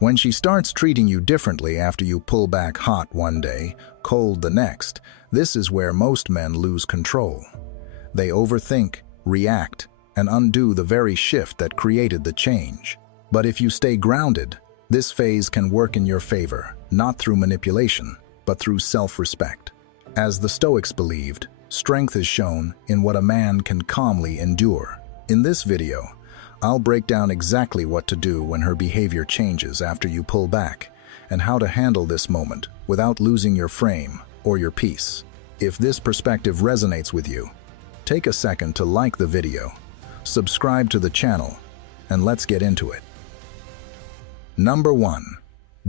When she starts treating you differently after you pull back hot one day, cold the next, this is where most men lose control. They overthink, react, and undo the very shift that created the change. But if you stay grounded, this phase can work in your favor, not through manipulation, but through self-respect. As the Stoics believed, strength is shown in what a man can calmly endure. In this video, I'll break down exactly what to do when her behavior changes after you pull back, and how to handle this moment without losing your frame or your peace. If this perspective resonates with you, take a second to like the video, subscribe to the channel, and let's get into it. Number 1.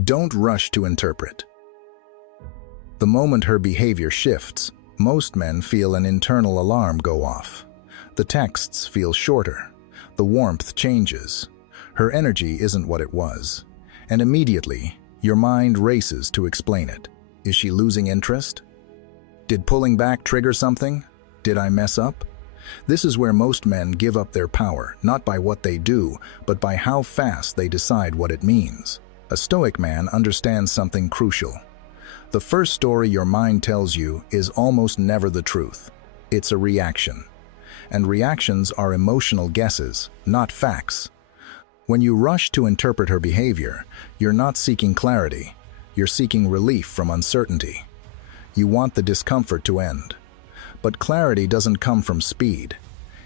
Don't rush to interpret. The moment her behavior shifts, most men feel an internal alarm go off. The texts feel shorter. The warmth changes. Her energy isn't what it was. And immediately, your mind races to explain it. Is she losing interest? Did pulling back trigger something? Did I mess up? This is where most men give up their power, not by what they do, but by how fast they decide what it means. A Stoic man understands something crucial. The first story your mind tells you is almost never the truth. It's a reaction. And reactions are emotional guesses, not facts. When you rush to interpret her behavior, you're not seeking clarity. You're seeking relief from uncertainty. You want the discomfort to end. But clarity doesn't come from speed.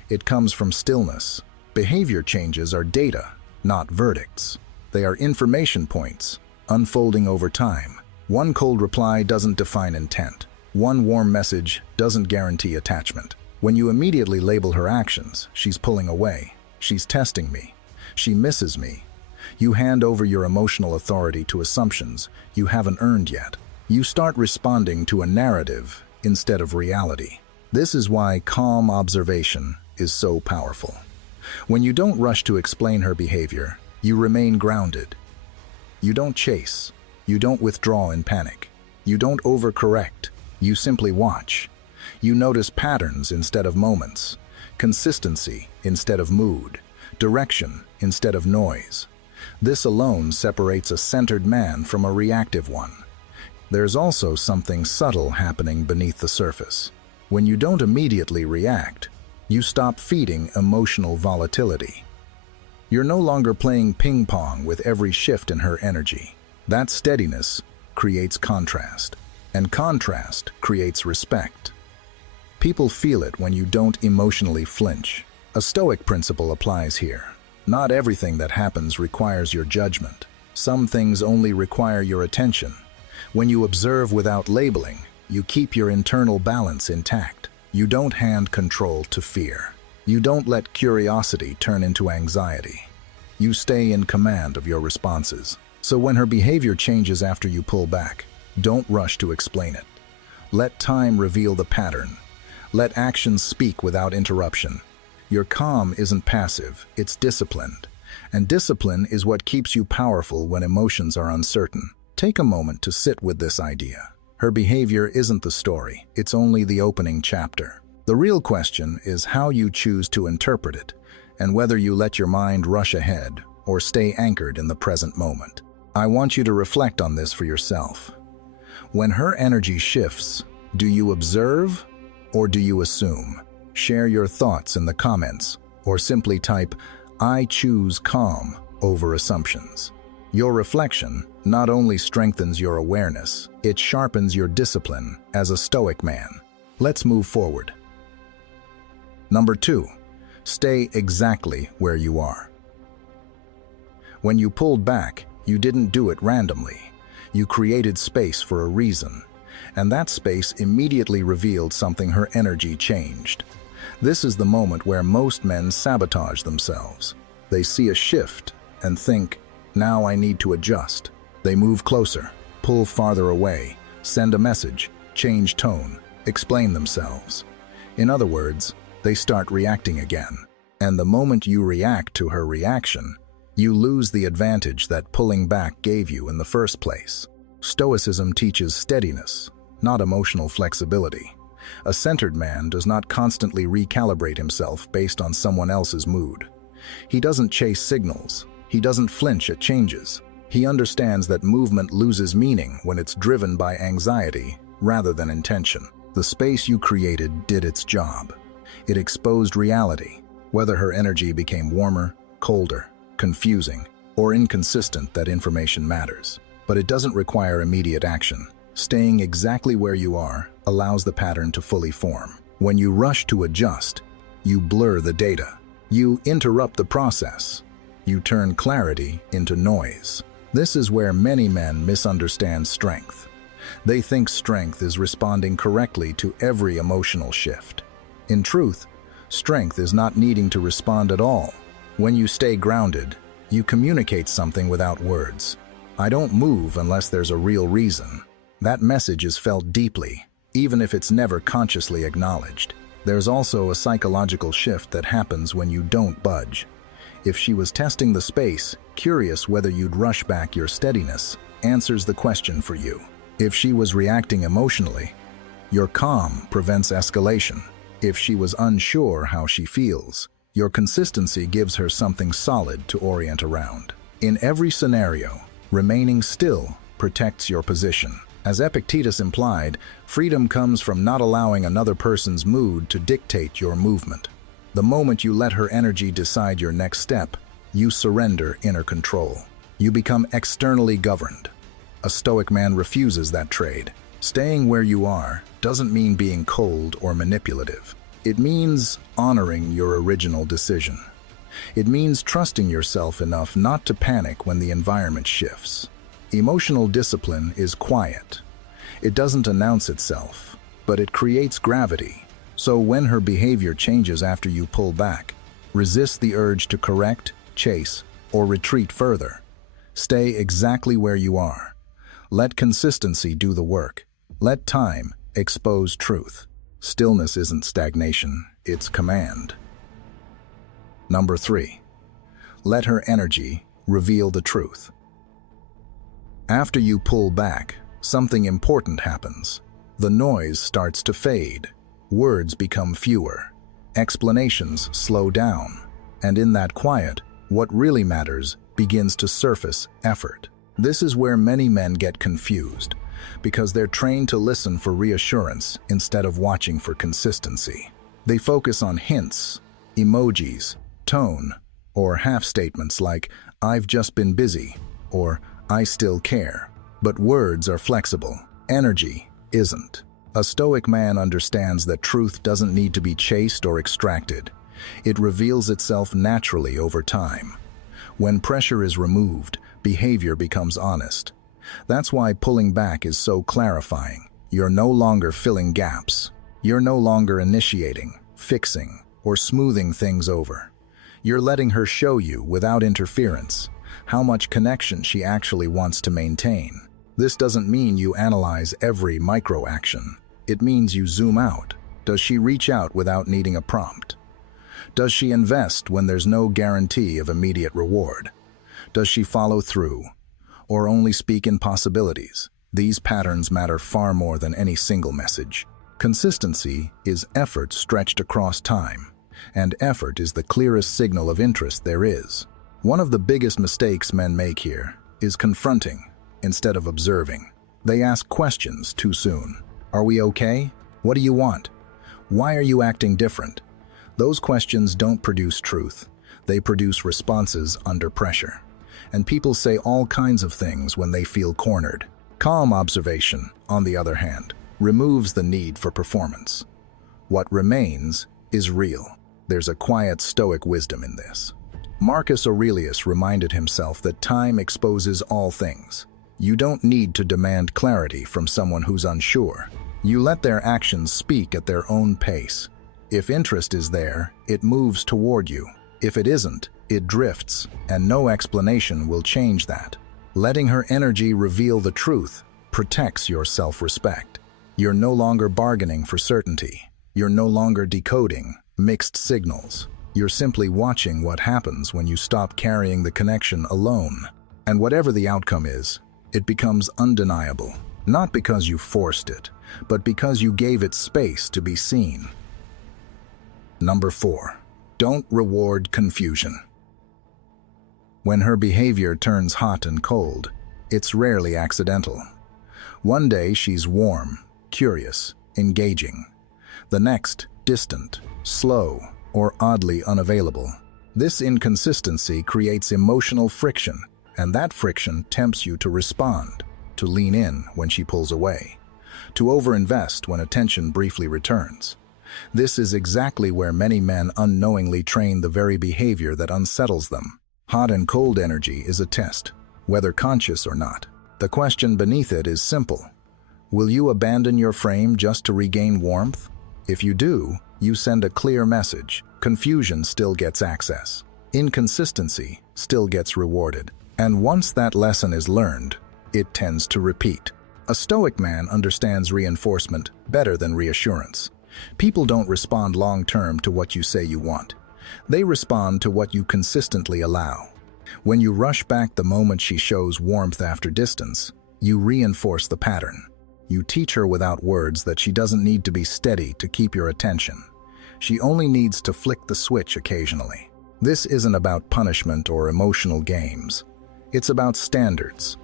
It comes from stillness. Behavior changes are data, not verdicts. They are information points, unfolding over time. One cold reply doesn't define intent. One warm message doesn't guarantee attachment. When you immediately label her actions, she's pulling away, she's testing me, she misses me. You hand over your emotional authority to assumptions you haven't earned yet. You start responding to a narrative instead of reality. This is why calm observation is so powerful. When you don't rush to explain her behavior, you remain grounded. You don't chase. You don't withdraw in panic. You don't overcorrect. You simply watch. You notice patterns instead of moments, consistency instead of mood, direction instead of noise. This alone separates a centered man from a reactive one. There's also something subtle happening beneath the surface. When you don't immediately react, you stop feeding emotional volatility. You're no longer playing ping pong with every shift in her energy. That steadiness creates contrast, and contrast creates respect. People feel it when you don't emotionally flinch. A Stoic principle applies here. Not everything that happens requires your judgment. Some things only require your attention. When you observe without labeling, you keep your internal balance intact. You don't hand control to fear. You don't let curiosity turn into anxiety. You stay in command of your responses. So when her behavior changes after you pull back, don't rush to explain it. Let time reveal the pattern. Let actions speak without interruption. Your calm isn't passive, it's disciplined. And discipline is what keeps you powerful when emotions are uncertain. Take a moment to sit with this idea. Her behavior isn't the story, it's only the opening chapter. The real question is how you choose to interpret it, and whether you let your mind rush ahead or stay anchored in the present moment. I want you to reflect on this for yourself. When her energy shifts, do you observe or do you assume? Share your thoughts in the comments, or simply type, "I choose calm" over assumptions. Your reflection not only strengthens your awareness, it sharpens your discipline as a Stoic man. Let's move forward. Number 2, stay exactly where you are. When you pulled back, you didn't do it randomly. You created space for a reason, and that space immediately revealed something. Her energy changed. This is the moment where most men sabotage themselves. They see a shift and think, now I need to adjust. They move closer, pull farther away, send a message, change tone, explain themselves. In other words, they start reacting again. And the moment you react to her reaction, you lose the advantage that pulling back gave you in the first place. Stoicism teaches steadiness, not emotional flexibility. A centered man does not constantly recalibrate himself based on someone else's mood. He doesn't chase signals. He doesn't flinch at changes. He understands that movement loses meaning when it's driven by anxiety rather than intention. The space you created did its job. It exposed reality, whether her energy became warmer, colder, confusing, or inconsistent. That information matters. But it doesn't require immediate action. Staying exactly where you are allows the pattern to fully form. When you rush to adjust, you blur the data. You interrupt the process. You turn clarity into noise. This is where many men misunderstand strength. They think strength is responding correctly to every emotional shift. In truth, strength is not needing to respond at all. When you stay grounded, you communicate something without words. I don't move unless there's a real reason. That message is felt deeply, even if it's never consciously acknowledged. There's also a psychological shift that happens when you don't budge. If she was testing the space, curious whether you'd rush back, your steadiness answers the question for you. If she was reacting emotionally, your calm prevents escalation. If she was unsure how she feels, your consistency gives her something solid to orient around. In every scenario, remaining still protects your position. As Epictetus implied, freedom comes from not allowing another person's mood to dictate your movement. The moment you let her energy decide your next step, you surrender inner control. You become externally governed. A Stoic man refuses that trade. Staying where you are doesn't mean being cold or manipulative. It means honoring your original decision. It means trusting yourself enough not to panic when the environment shifts. Emotional discipline is quiet. It doesn't announce itself, but it creates gravity. So when her behavior changes after you pull back, resist the urge to correct, chase, or retreat further. Stay exactly where you are. Let consistency do the work. Let time expose truth. Stillness isn't stagnation, it's command. Number 3. Let her energy reveal the truth. After you pull back, something important happens. The noise starts to fade. Words become fewer. Explanations slow down. And in that quiet, what really matters begins to surface: effort. This is where many men get confused, because they're trained to listen for reassurance instead of watching for consistency. They focus on hints, emojis, tone, or half-statements like, "I've just been busy," or "I still care." But words are flexible. Energy isn't. A Stoic man understands that truth doesn't need to be chased or extracted. It reveals itself naturally over time. When pressure is removed, behavior becomes honest. That's why pulling back is so clarifying. You're no longer filling gaps. You're no longer initiating, fixing, or smoothing things over. You're letting her show you, without interference, how much connection she actually wants to maintain. This doesn't mean you analyze every micro-action. It means you zoom out. Does she reach out without needing a prompt? Does she invest when there's no guarantee of immediate reward? Does she follow through, or only speak in possibilities? These patterns matter far more than any single message. Consistency is effort stretched across time, and effort is the clearest signal of interest there is. One of the biggest mistakes men make here is confronting instead of observing. They ask questions too soon. Are we okay? What do you want? Why are you acting different? Those questions don't produce truth. They produce responses under pressure. And people say all kinds of things when they feel cornered. Calm observation, on the other hand, removes the need for performance. What remains is real. There's a quiet Stoic wisdom in this. Marcus Aurelius reminded himself that time exposes all things. You don't need to demand clarity from someone who's unsure. You let their actions speak at their own pace. If interest is there, it moves toward you. If it isn't, it drifts, and no explanation will change that. Letting her energy reveal the truth protects your self-respect. You're no longer bargaining for certainty. You're no longer decoding mixed signals. You're simply watching what happens when you stop carrying the connection alone. And whatever the outcome is, it becomes undeniable. Not because you forced it, but because you gave it space to be seen. Number 4. Don't reward confusion. When her behavior turns hot and cold, it's rarely accidental. One day she's warm, curious, engaging. The next, distant, slow, or oddly unavailable. This inconsistency creates emotional friction, and that friction tempts you to respond, to lean in when she pulls away, to overinvest when attention briefly returns. This is exactly where many men unknowingly train the very behavior that unsettles them. Hot and cold energy is a test, whether conscious or not. The question beneath it is simple. Will you abandon your frame just to regain warmth? If you do, you send a clear message. Confusion still gets access. Inconsistency still gets rewarded. And once that lesson is learned, it tends to repeat. A Stoic man understands reinforcement better than reassurance. People don't respond long-term to what you say you want. They respond to what you consistently allow. When you rush back the moment she shows warmth after distance, you reinforce the pattern. You teach her without words that she doesn't need to be steady to keep your attention. She only needs to flick the switch occasionally. This isn't about punishment or emotional games. It's about standards.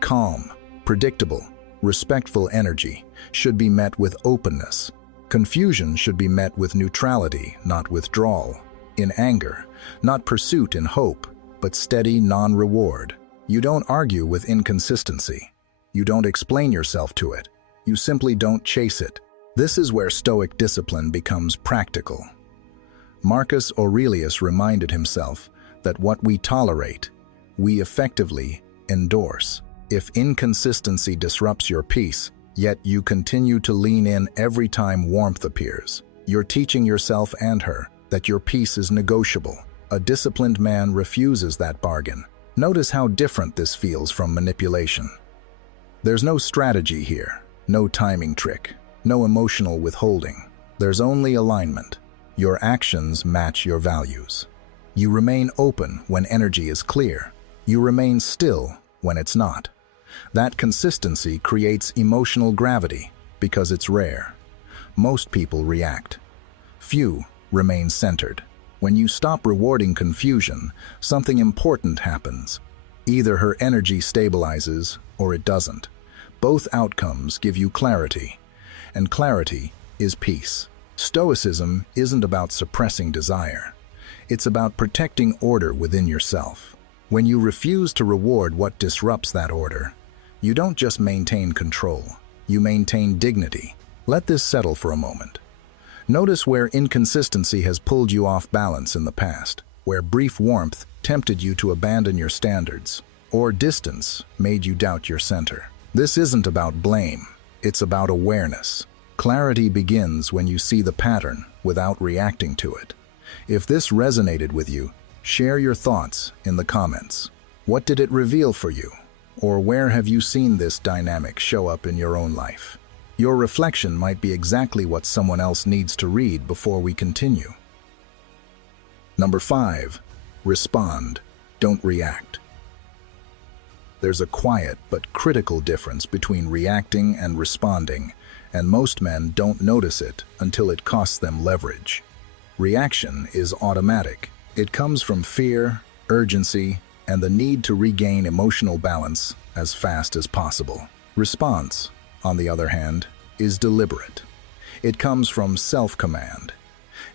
Calm, predictable, respectful energy should be met with openness. Confusion should be met with neutrality, not withdrawal. In anger, not pursuit in hope, but steady non-reward. You don't argue with inconsistency. You don't explain yourself to it. You simply don't chase it. This is where Stoic discipline becomes practical. Marcus Aurelius reminded himself that what we tolerate, we effectively endorse. If inconsistency disrupts your peace, yet you continue to lean in every time warmth appears, you're teaching yourself and her that your peace is negotiable. A disciplined man refuses that bargain. Notice how different this feels from manipulation. There's no strategy here, no timing trick, no emotional withholding. There's only alignment. Your actions match your values. You remain open when energy is clear. You remain still when it's not. That consistency creates emotional gravity because it's rare. Most people react. Few remain centered. When you stop rewarding confusion, something important happens. Either her energy stabilizes or it doesn't. Both outcomes give you clarity, and clarity is peace. Stoicism isn't about suppressing desire. It's about protecting order within yourself. When you refuse to reward what disrupts that order, you don't just maintain control, you maintain dignity. Let this settle for a moment. Notice where inconsistency has pulled you off balance in the past, where brief warmth tempted you to abandon your standards, or distance made you doubt your center. This isn't about blame, it's about awareness. Clarity begins when you see the pattern without reacting to it. If this resonated with you, share your thoughts in the comments. What did it reveal for you? Or where have you seen this dynamic show up in your own life? Your reflection might be exactly what someone else needs to read before we continue. Number 5, respond, don't react. There's a quiet but critical difference between reacting and responding, and most men don't notice it until it costs them leverage. Reaction is automatic. It comes from fear, urgency, and the need to regain emotional balance as fast as possible. Response, on the other hand, is deliberate. It comes from self-command.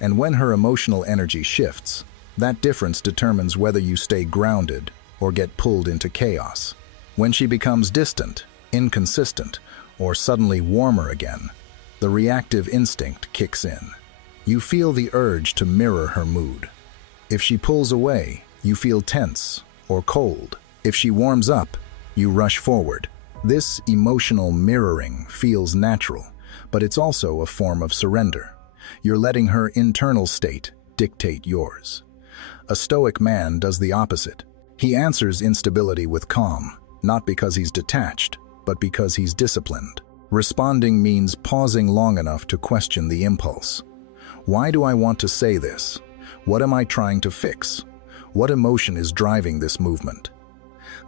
And when her emotional energy shifts, that difference determines whether you stay grounded or get pulled into chaos. When she becomes distant, inconsistent, or suddenly warmer again, the reactive instinct kicks in. You feel the urge to mirror her mood. If she pulls away, you feel tense or cold. If she warms up, you rush forward. This emotional mirroring feels natural, but it's also a form of surrender. You're letting her internal state dictate yours. A Stoic man does the opposite. He answers instability with calm, not because he's detached, but because he's disciplined. Responding means pausing long enough to question the impulse. Why do I want to say this? What am I trying to fix? What emotion is driving this movement?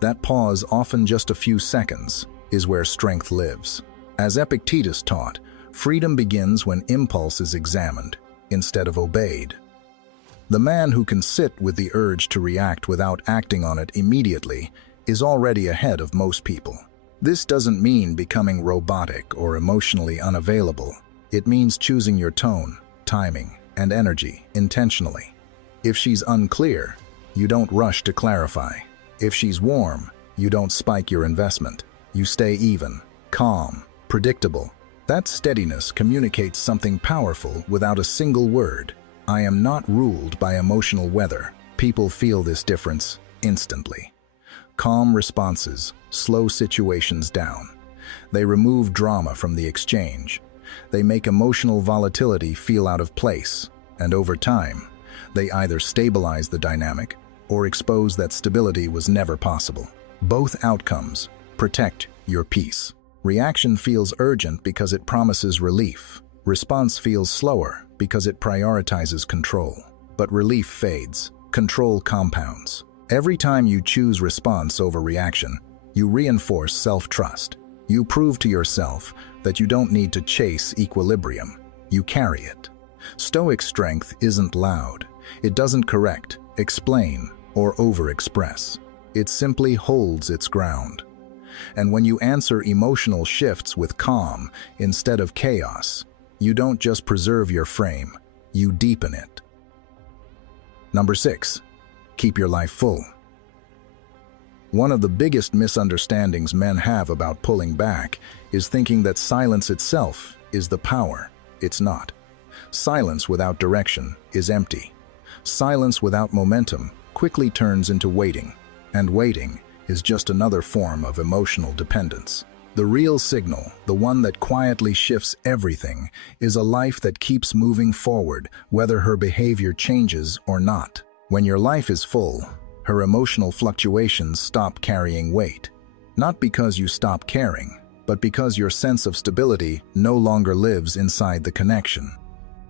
That pause, often just a few seconds, is where strength lives. As Epictetus taught, freedom begins when impulse is examined instead of obeyed. The man who can sit with the urge to react without acting on it immediately is already ahead of most people. This doesn't mean becoming robotic or emotionally unavailable. It means choosing your tone, timing, and energy intentionally. If she's unclear, you don't rush to clarify. If she's warm, you don't spike your investment. You stay even, calm, predictable. That steadiness communicates something powerful without a single word. I am not ruled by emotional weather. People feel this difference instantly. Calm responses slow situations down. They remove drama from the exchange. They make emotional volatility feel out of place, and over time, they either stabilize the dynamic or expose that stability was never possible. Both outcomes protect your peace. Reaction feels urgent because it promises relief. Response feels slower because it prioritizes control. But relief fades, control compounds. Every time you choose response over reaction, you reinforce self-trust. You prove to yourself that you don't need to chase equilibrium. You carry it. Stoic strength isn't loud. It doesn't correct, explain, or overexpress. It simply holds its ground. And when you answer emotional shifts with calm instead of chaos, you don't just preserve your frame, you deepen it. Number 6. Keep your life full. One of the biggest misunderstandings men have about pulling back is thinking that silence itself is the power. It's not. Silence without direction is empty. Silence without momentum quickly turns into waiting, and waiting is just another form of emotional dependence. The real signal, the one that quietly shifts everything, is a life that keeps moving forward, whether her behavior changes or not. When your life is full, her emotional fluctuations stop carrying weight. Not because you stop caring, but because your sense of stability no longer lives inside the connection.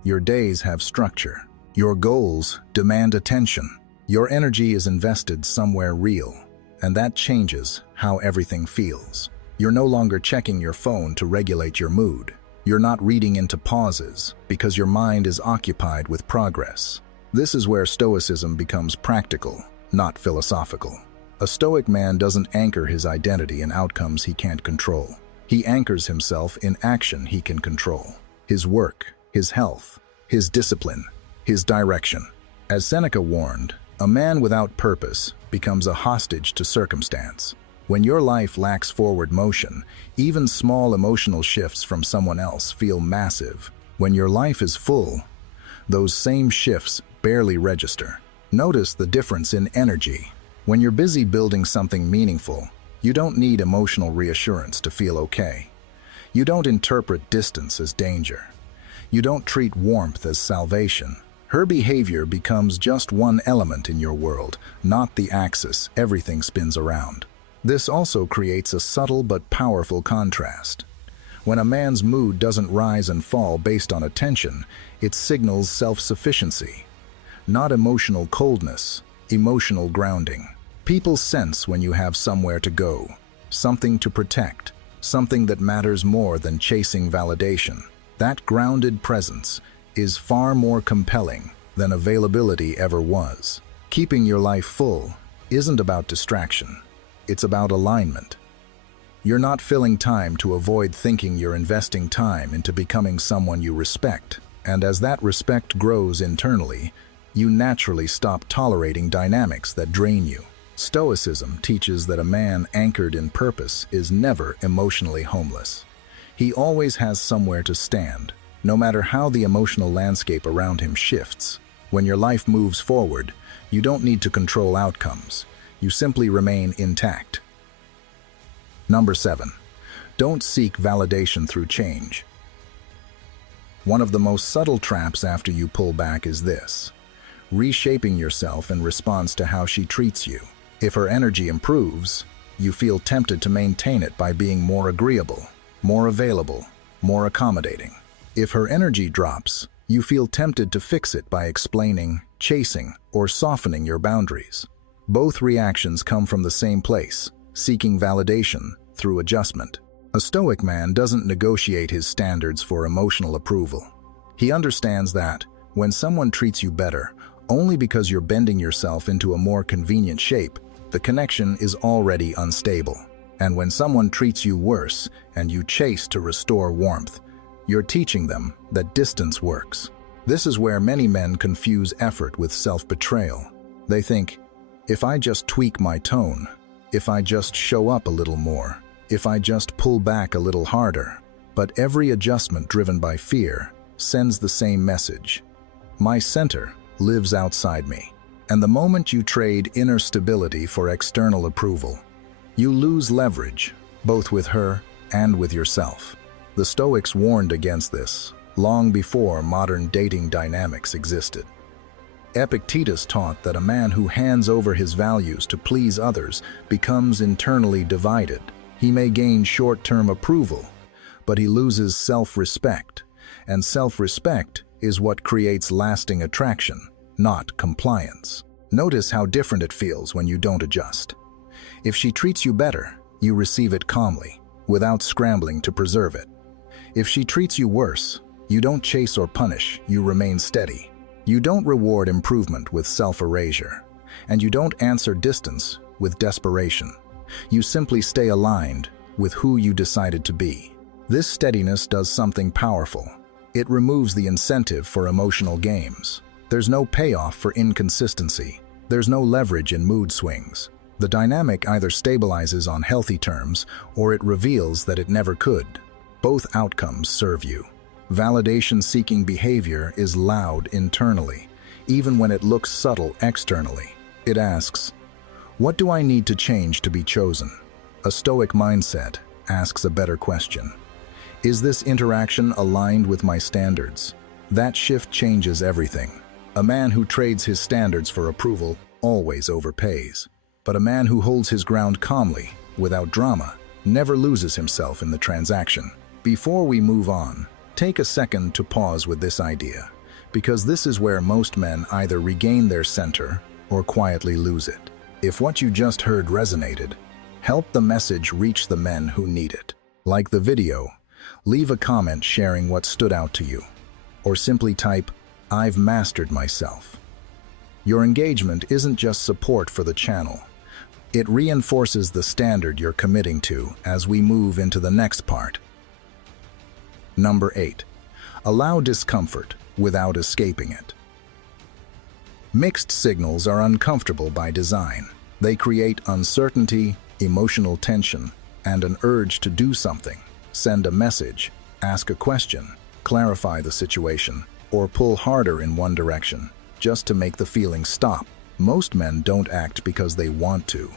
Your days have structure. Your goals demand attention. Your energy is invested somewhere real, and that changes how everything feels. You're no longer checking your phone to regulate your mood. You're not reading into pauses because your mind is occupied with progress. This is where Stoicism becomes practical, not philosophical. A Stoic man doesn't anchor his identity in outcomes he can't control. He anchors himself in action he can control. His work, his health, his discipline, his direction. As Seneca warned, a man without purpose becomes a hostage to circumstance. When your life lacks forward motion, even small emotional shifts from someone else feel massive. When your life is full, those same shifts barely register. Notice the difference in energy. When you're busy building something meaningful, you don't need emotional reassurance to feel okay. You don't interpret distance as danger. You don't treat warmth as salvation. Her behavior becomes just one element in your world, not the axis everything spins around. This also creates a subtle but powerful contrast. When a man's mood doesn't rise and fall based on attention, it signals self-sufficiency. Not emotional coldness, emotional grounding. People sense when you have somewhere to go, something to protect, something that matters more than chasing validation. That grounded presence is far more compelling than availability ever was. Keeping your life full isn't about distraction. It's about alignment. You're not filling time to avoid thinking you're investing time into becoming someone you respect. And as that respect grows internally, you naturally stop tolerating dynamics that drain you. Stoicism teaches that a man anchored in purpose is never emotionally homeless. He always has somewhere to stand, no matter how the emotional landscape around him shifts. When your life moves forward, you don't need to control outcomes. You simply remain intact. Number 7. Don't seek validation through change. One of the most subtle traps after you pull back is this: reshaping yourself in response to how she treats you. If her energy improves, you feel tempted to maintain it by being more agreeable, more available, more accommodating. If her energy drops, you feel tempted to fix it by explaining, chasing, or softening your boundaries. Both reactions come from the same place, seeking validation through adjustment. A Stoic man doesn't negotiate his standards for emotional approval. He understands that, when someone treats you better, Only because you're bending yourself into a more convenient shape, the connection is already unstable. And when someone treats you worse and you chase to restore warmth, you're teaching them that distance works. This is where many men confuse effort with self-betrayal. They think, if I just tweak my tone, if I just show up a little more, if I just pull back a little harder. But every adjustment driven by fear sends the same message. My center lives outside me. And the moment you trade inner stability for external approval, you lose leverage, both with her and with yourself. The Stoics warned against this long before modern dating dynamics existed. Epictetus taught that a man who hands over his values to please others becomes internally divided. He may gain short-term approval, but he loses self-respect, and self-respect is what creates lasting attraction, not compliance. Notice how different it feels when you don't adjust. If she treats you better, you receive it calmly, without scrambling to preserve it. If she treats you worse, you don't chase or punish, you remain steady. You don't reward improvement with self-erasure, and you don't answer distance with desperation. You simply stay aligned with who you decided to be. This steadiness does something powerful. It removes the incentive for emotional games. There's no payoff for inconsistency. There's no leverage in mood swings. The dynamic either stabilizes on healthy terms or it reveals that it never could. Both outcomes serve you. Validation-seeking behavior is loud internally, even when it looks subtle externally. It asks, what do I need to change to be chosen? A Stoic mindset asks a better question. Is this interaction aligned with my standards? That shift changes everything. A man who trades his standards for approval always overpays. But a man who holds his ground calmly, without drama, never loses himself in the transaction. Before we move on, take a second to pause with this idea, because this is where most men either regain their center or quietly lose it. If what you just heard resonated, help the message reach the men who need it. Like the video, leave a comment sharing what stood out to you, or simply type, I've mastered myself. Your engagement isn't just support for the channel. It reinforces the standard you're committing to as we move into the next part. Number 8. Allow discomfort without escaping it. Mixed signals are uncomfortable by design. They create uncertainty, emotional tension, and an urge to do something. Send a message, ask a question, clarify the situation, or pull harder in one direction, just to make the feeling stop. Most men don't act because they want to.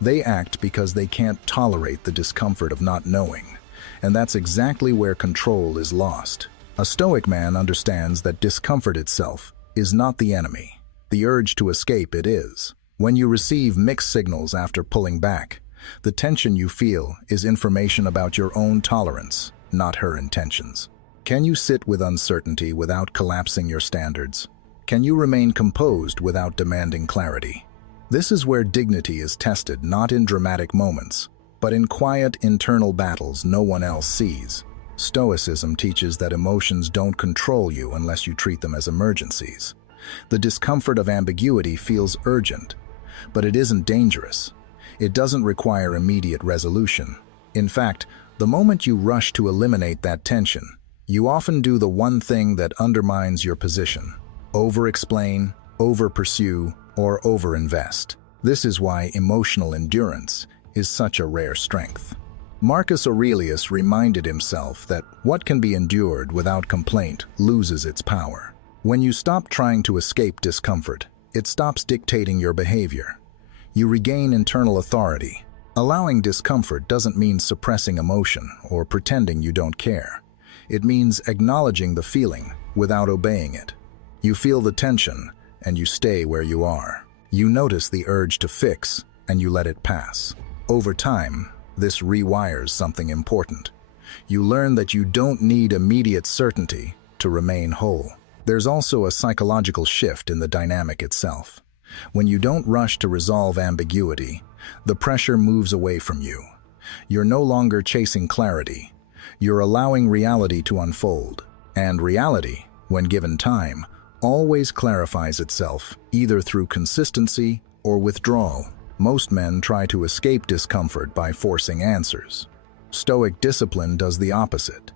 They act because they can't tolerate the discomfort of not knowing. And that's exactly where control is lost. A Stoic man understands that discomfort itself is not the enemy. The urge to escape it is. When you receive mixed signals after pulling back, the tension you feel is information about your own tolerance, not her intentions. Can you sit with uncertainty without collapsing your standards? Can you remain composed without demanding clarity? This is where dignity is tested, not in dramatic moments, but in quiet internal battles no one else sees. Stoicism teaches that emotions don't control you unless you treat them as emergencies. The discomfort of ambiguity feels urgent, but it isn't dangerous. It doesn't require immediate resolution. In fact, the moment you rush to eliminate that tension, you often do the one thing that undermines your position. Over-explain, over-pursue, or over-invest. This is why emotional endurance is such a rare strength. Marcus Aurelius reminded himself that what can be endured without complaint loses its power. When you stop trying to escape discomfort, it stops dictating your behavior. You regain internal authority. Allowing discomfort doesn't mean suppressing emotion or pretending you don't care. It means acknowledging the feeling without obeying it. You feel the tension, and you stay where you are. You notice the urge to fix, and you let it pass. Over time, this rewires something important. You learn that you don't need immediate certainty to remain whole. There's also a psychological shift in the dynamic itself. When you don't rush to resolve ambiguity, the pressure moves away from you. You're no longer chasing clarity. You're allowing reality to unfold. And reality, when given time, always clarifies itself, either through consistency or withdrawal. Most men try to escape discomfort by forcing answers. Stoic discipline does the opposite.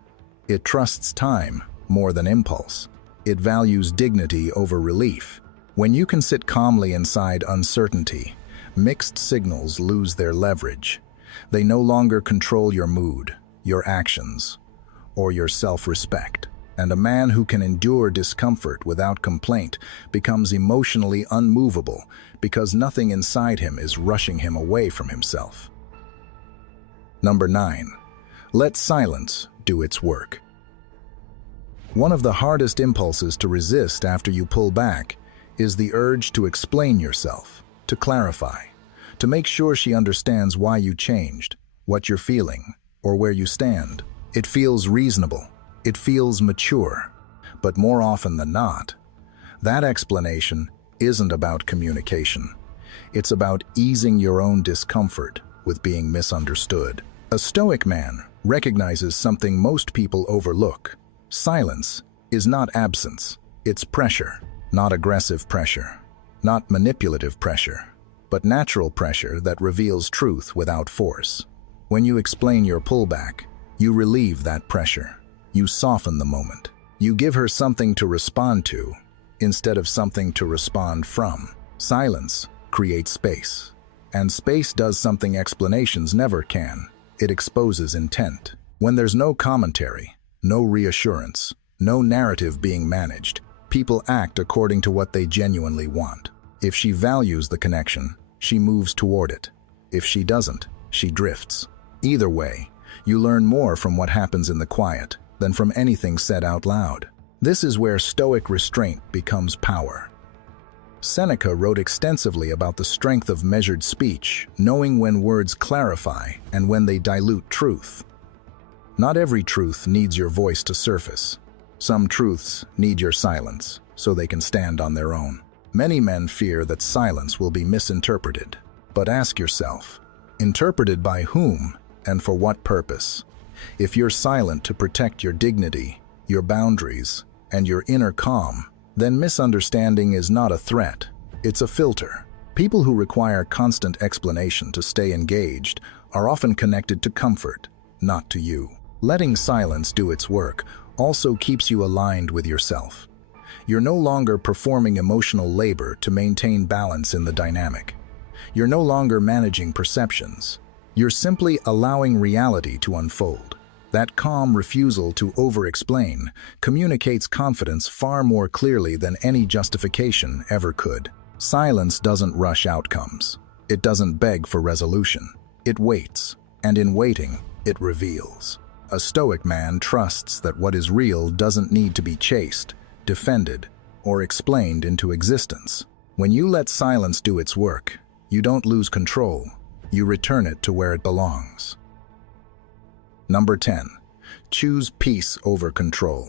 It trusts time more than impulse. It values dignity over relief. When you can sit calmly inside uncertainty, mixed signals lose their leverage. They no longer control your mood, your actions, or your self-respect. And a man who can endure discomfort without complaint becomes emotionally unmovable because nothing inside him is rushing him away from himself. Number 9. Let silence do its work. One of the hardest impulses to resist after you pull back is the urge to explain yourself, to clarify, to make sure she understands why you changed, what you're feeling, or where you stand. It feels reasonable. It feels mature. But more often than not, that explanation isn't about communication. It's about easing your own discomfort with being misunderstood. A Stoic man recognizes something most people overlook. Silence is not absence. It's pressure. Not aggressive pressure, not manipulative pressure, but natural pressure that reveals truth without force. When you explain your pullback, you relieve that pressure. You soften the moment. You give her something to respond to instead of something to respond from. Silence creates space, and space does something explanations never can. It exposes intent. When there's no commentary, no reassurance, no narrative being managed, people act according to what they genuinely want. If she values the connection, she moves toward it. If she doesn't, she drifts. Either way, you learn more from what happens in the quiet than from anything said out loud. This is where Stoic restraint becomes power. Seneca wrote extensively about the strength of measured speech, knowing when words clarify and when they dilute truth. Not every truth needs your voice to surface. Some truths need your silence so they can stand on their own. Many men fear that silence will be misinterpreted. But ask yourself, interpreted by whom and for what purpose? If you're silent to protect your dignity, your boundaries, and your inner calm, then misunderstanding is not a threat, it's a filter. People who require constant explanation to stay engaged are often connected to comfort, not to you. Letting silence do its work also keeps you aligned with yourself. You're no longer performing emotional labor to maintain balance in the dynamic. You're no longer managing perceptions. You're simply allowing reality to unfold. That calm refusal to over-explain communicates confidence far more clearly than any justification ever could. Silence doesn't rush outcomes. It doesn't beg for resolution. It waits, and in waiting, it reveals. A Stoic man trusts that what is real doesn't need to be chased, defended, or explained into existence. When you let silence do its work, you don't lose control. You return it to where it belongs. Number 10. Choose peace over control.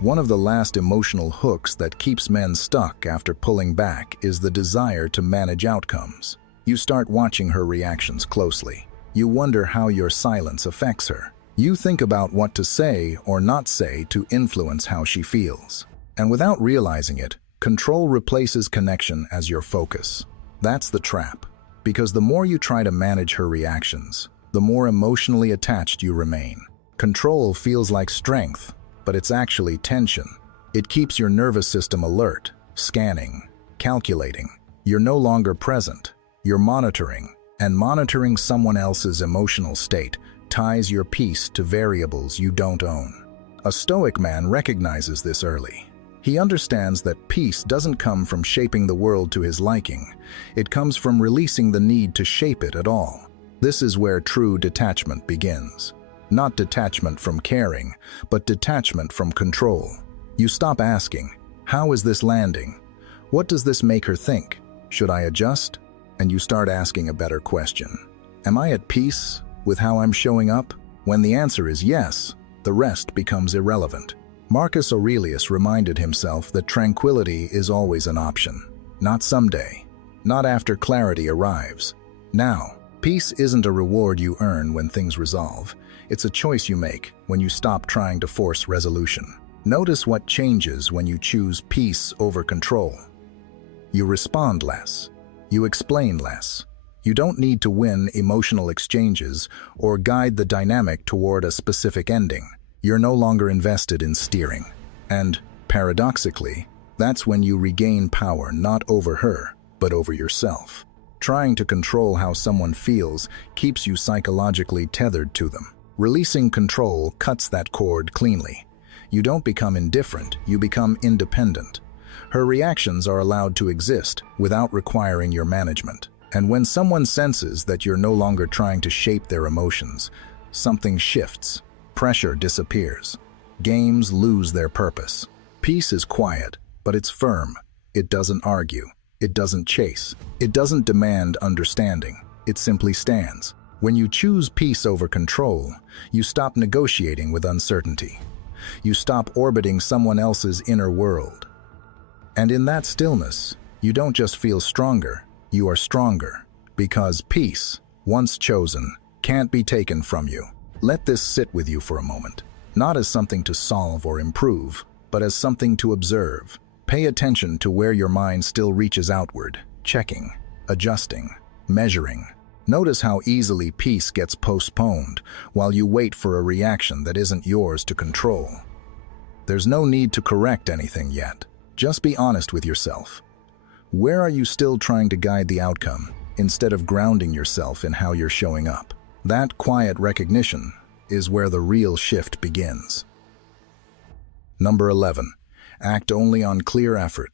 One of the last emotional hooks that keeps men stuck after pulling back is the desire to manage outcomes. You start watching her reactions closely. You wonder how your silence affects her. You think about what to say or not say to influence how she feels. And without realizing it, control replaces connection as your focus. That's the trap. Because the more you try to manage her reactions, the more emotionally attached you remain. Control feels like strength, but it's actually tension. It keeps your nervous system alert, scanning, calculating. You're no longer present. You're monitoring, and monitoring someone else's emotional state ties your peace to variables you don't own. A Stoic man recognizes this early. He understands that peace doesn't come from shaping the world to his liking. It comes from releasing the need to shape it at all. This is where true detachment begins. Not detachment from caring, but detachment from control. You stop asking, how is this landing? What does this make her think? Should I adjust? And you start asking a better question. Am I at peace with how I'm showing up? When the answer is yes, the rest becomes irrelevant. Marcus Aurelius reminded himself that tranquility is always an option. Not someday. Not after clarity arrives. Now. Peace isn't a reward you earn when things resolve. It's a choice you make when you stop trying to force resolution. Notice what changes when you choose peace over control. You respond less. You explain less. You don't need to win emotional exchanges or guide the dynamic toward a specific ending. You're no longer invested in steering. And, paradoxically, that's when you regain power not over her, but over yourself. Trying to control how someone feels keeps you psychologically tethered to them. Releasing control cuts that cord cleanly. You don't become indifferent, you become independent. Her reactions are allowed to exist without requiring your management. And when someone senses that you're no longer trying to shape their emotions, something shifts. Pressure disappears. Games lose their purpose. Peace is quiet, but it's firm. It doesn't argue. It doesn't chase. It doesn't demand understanding. It simply stands. When you choose peace over control, you stop negotiating with uncertainty. You stop orbiting someone else's inner world. And in that stillness, you don't just feel stronger, you are stronger. Because peace, once chosen, can't be taken from you. Let this sit with you for a moment, not as something to solve or improve, but as something to observe. Pay attention to where your mind still reaches outward, checking, adjusting, measuring. Notice how easily peace gets postponed while you wait for a reaction that isn't yours to control. There's no need to correct anything yet. Just be honest with yourself. Where are you still trying to guide the outcome instead of grounding yourself in how you're showing up? That quiet recognition is where the real shift begins. Number 11. Act only on clear effort.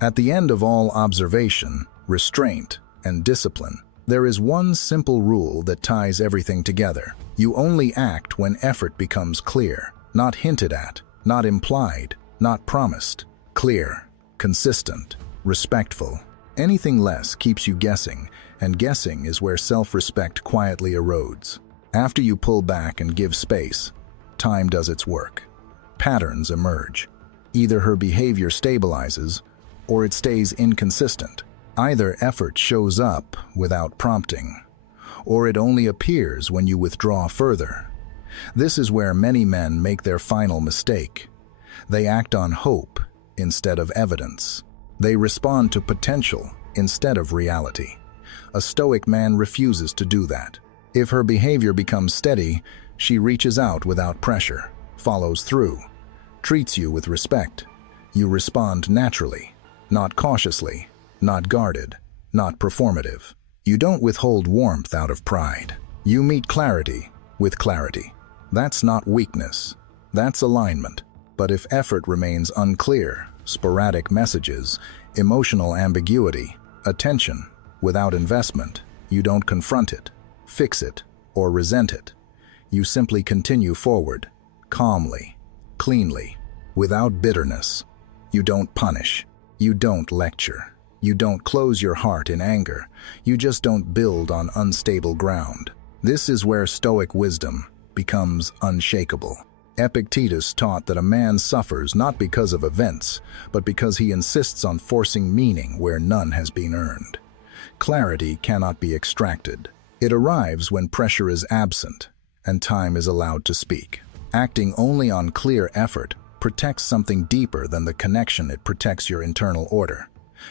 At the end of all observation, restraint, and discipline, there is one simple rule that ties everything together. You only act when effort becomes clear, not hinted at, not implied, not promised. Clear, consistent, respectful. Anything less keeps you guessing, and guessing is where self-respect quietly erodes. After you pull back and give space, time does its work. Patterns emerge. Either her behavior stabilizes, or it stays inconsistent. Either effort shows up without prompting, or it only appears when you withdraw further. This is where many men make their final mistake. They act on hope instead of evidence. They respond to potential instead of reality. A Stoic man refuses to do that. If her behavior becomes steady, she reaches out without pressure, follows through, treats you with respect. You respond naturally, not cautiously, not guarded, not performative. You don't withhold warmth out of pride. You meet clarity with clarity. That's not weakness, that's alignment. But if effort remains unclear, sporadic messages, emotional ambiguity, attention without investment, you don't confront it, fix it, or resent it. You simply continue forward, calmly, cleanly, without bitterness. You don't punish. You don't lecture. You don't close your heart in anger. You just don't build on unstable ground. This is where Stoic wisdom becomes unshakable. Epictetus taught that a man suffers not because of events, but because he insists on forcing meaning where none has been earned. Clarity cannot be extracted. It arrives when pressure is absent and time is allowed to speak. Acting only on clear effort protects something deeper than the connection. It protects your internal order.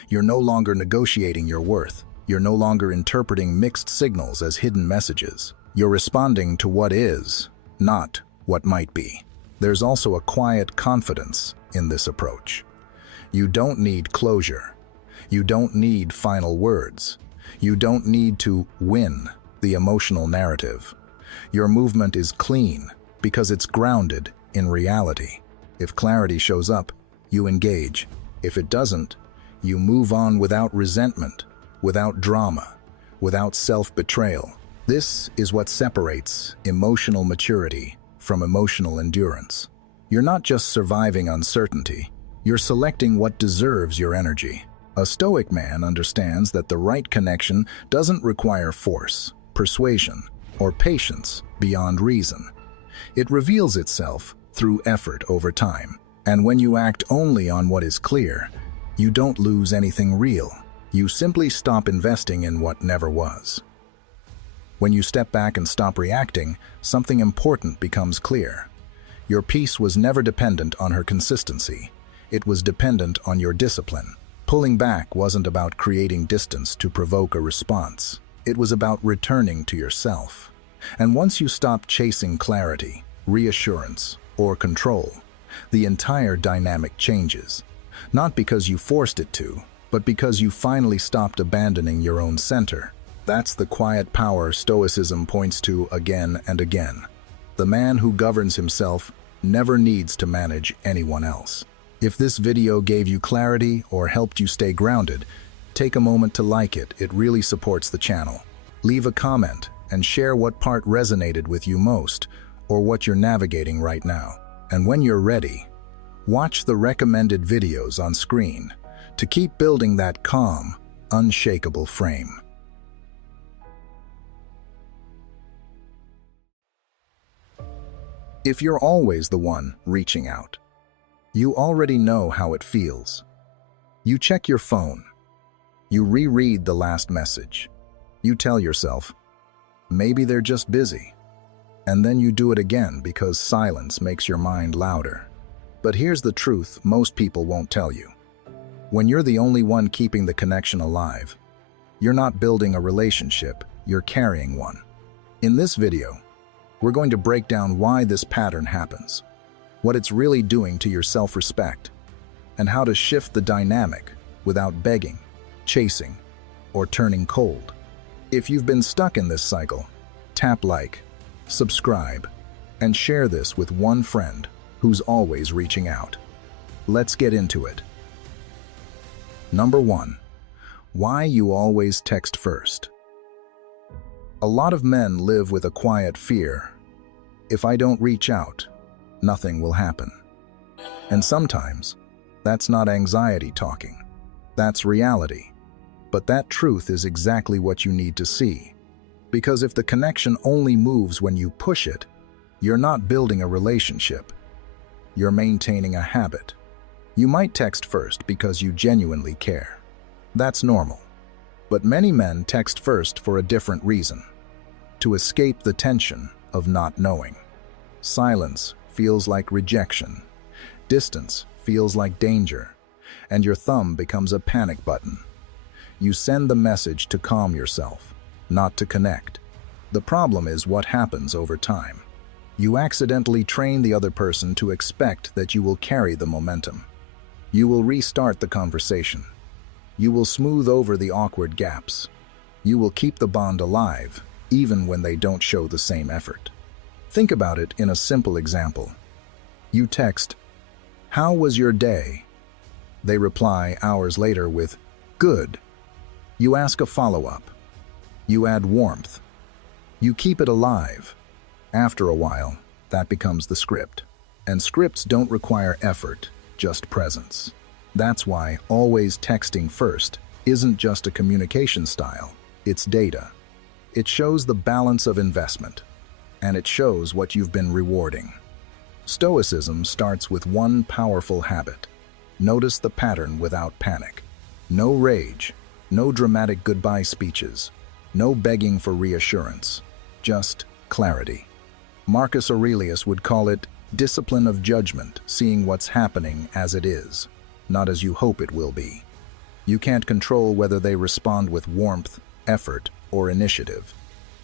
You're no longer negotiating your worth. You're no longer interpreting mixed signals as hidden messages. You're responding to what is, not what might be. There's also a quiet confidence in this approach. You don't need closure. You don't need final words. You don't need to win the emotional narrative. Your movement is clean because it's grounded in reality. If clarity shows up, you engage. If it doesn't, you move on without resentment, without drama, without self-betrayal. This is what separates emotional maturity from emotional endurance. You're not just surviving uncertainty, you're selecting what deserves your energy. A Stoic man understands that the right connection doesn't require force, persuasion, or patience beyond reason. It reveals itself through effort over time. And when you act only on what is clear, you don't lose anything real. You simply stop investing in what never was. When you step back and stop reacting, something important becomes clear. Your peace was never dependent on her consistency. It was dependent on your discipline. Pulling back wasn't about creating distance to provoke a response. It was about returning to yourself. And once you stopped chasing clarity, reassurance, or control, the entire dynamic changes. Not because you forced it to, but because you finally stopped abandoning your own center. That's the quiet power Stoicism points to again and again. The man who governs himself never needs to manage anyone else. If this video gave you clarity or helped you stay grounded, take a moment to like it. It really supports the channel. Leave a comment and share what part resonated with you most or what you're navigating right now. And when you're ready, watch the recommended videos on screen to keep building that calm, unshakable frame. If you're always the one reaching out, you already know how it feels. You check your phone. You reread the last message. You tell yourself, maybe they're just busy. And then you do it again because silence makes your mind louder. But here's the truth most people won't tell you. When you're the only one keeping the connection alive, you're not building a relationship, you're carrying one. In this video, we're going to break down why this pattern happens, what it's really doing to your self-respect, and how to shift the dynamic without begging, chasing, or turning cold. If you've been stuck in this cycle, tap like, subscribe, and share this with one friend who's always reaching out. Let's get into it. Number 1. Why you always text first. A lot of men live with a quiet fear. If I don't reach out, nothing will happen. And sometimes, that's not anxiety talking. That's reality. But that truth is exactly what you need to see. Because if the connection only moves when you push it, you're not building a relationship. You're maintaining a habit. You might text first because you genuinely care. That's normal. But many men text first for a different reason. To escape the tension of not knowing. Silence feels like rejection. Distance feels like danger. And your thumb becomes a panic button. You send the message to calm yourself, not to connect. The problem is what happens over time. You accidentally train the other person to expect that you will carry the momentum. You will restart the conversation. You will smooth over the awkward gaps. You will keep the bond alive, even when they don't show the same effort. Think about it in a simple example. You text, "How was your day?" They reply hours later with, "Good." You ask a follow-up. You add warmth. You keep it alive. After a while, that becomes the script. And scripts don't require effort, just presence. That's why always texting first isn't just a communication style, it's data. It shows the balance of investment, and it shows what you've been rewarding. Stoicism starts with one powerful habit. Notice the pattern without panic. No rage, no dramatic goodbye speeches, no begging for reassurance, just clarity. Marcus Aurelius would call it discipline of judgment, seeing what's happening as it is, not as you hope it will be. You can't control whether they respond with warmth, effort, or initiative,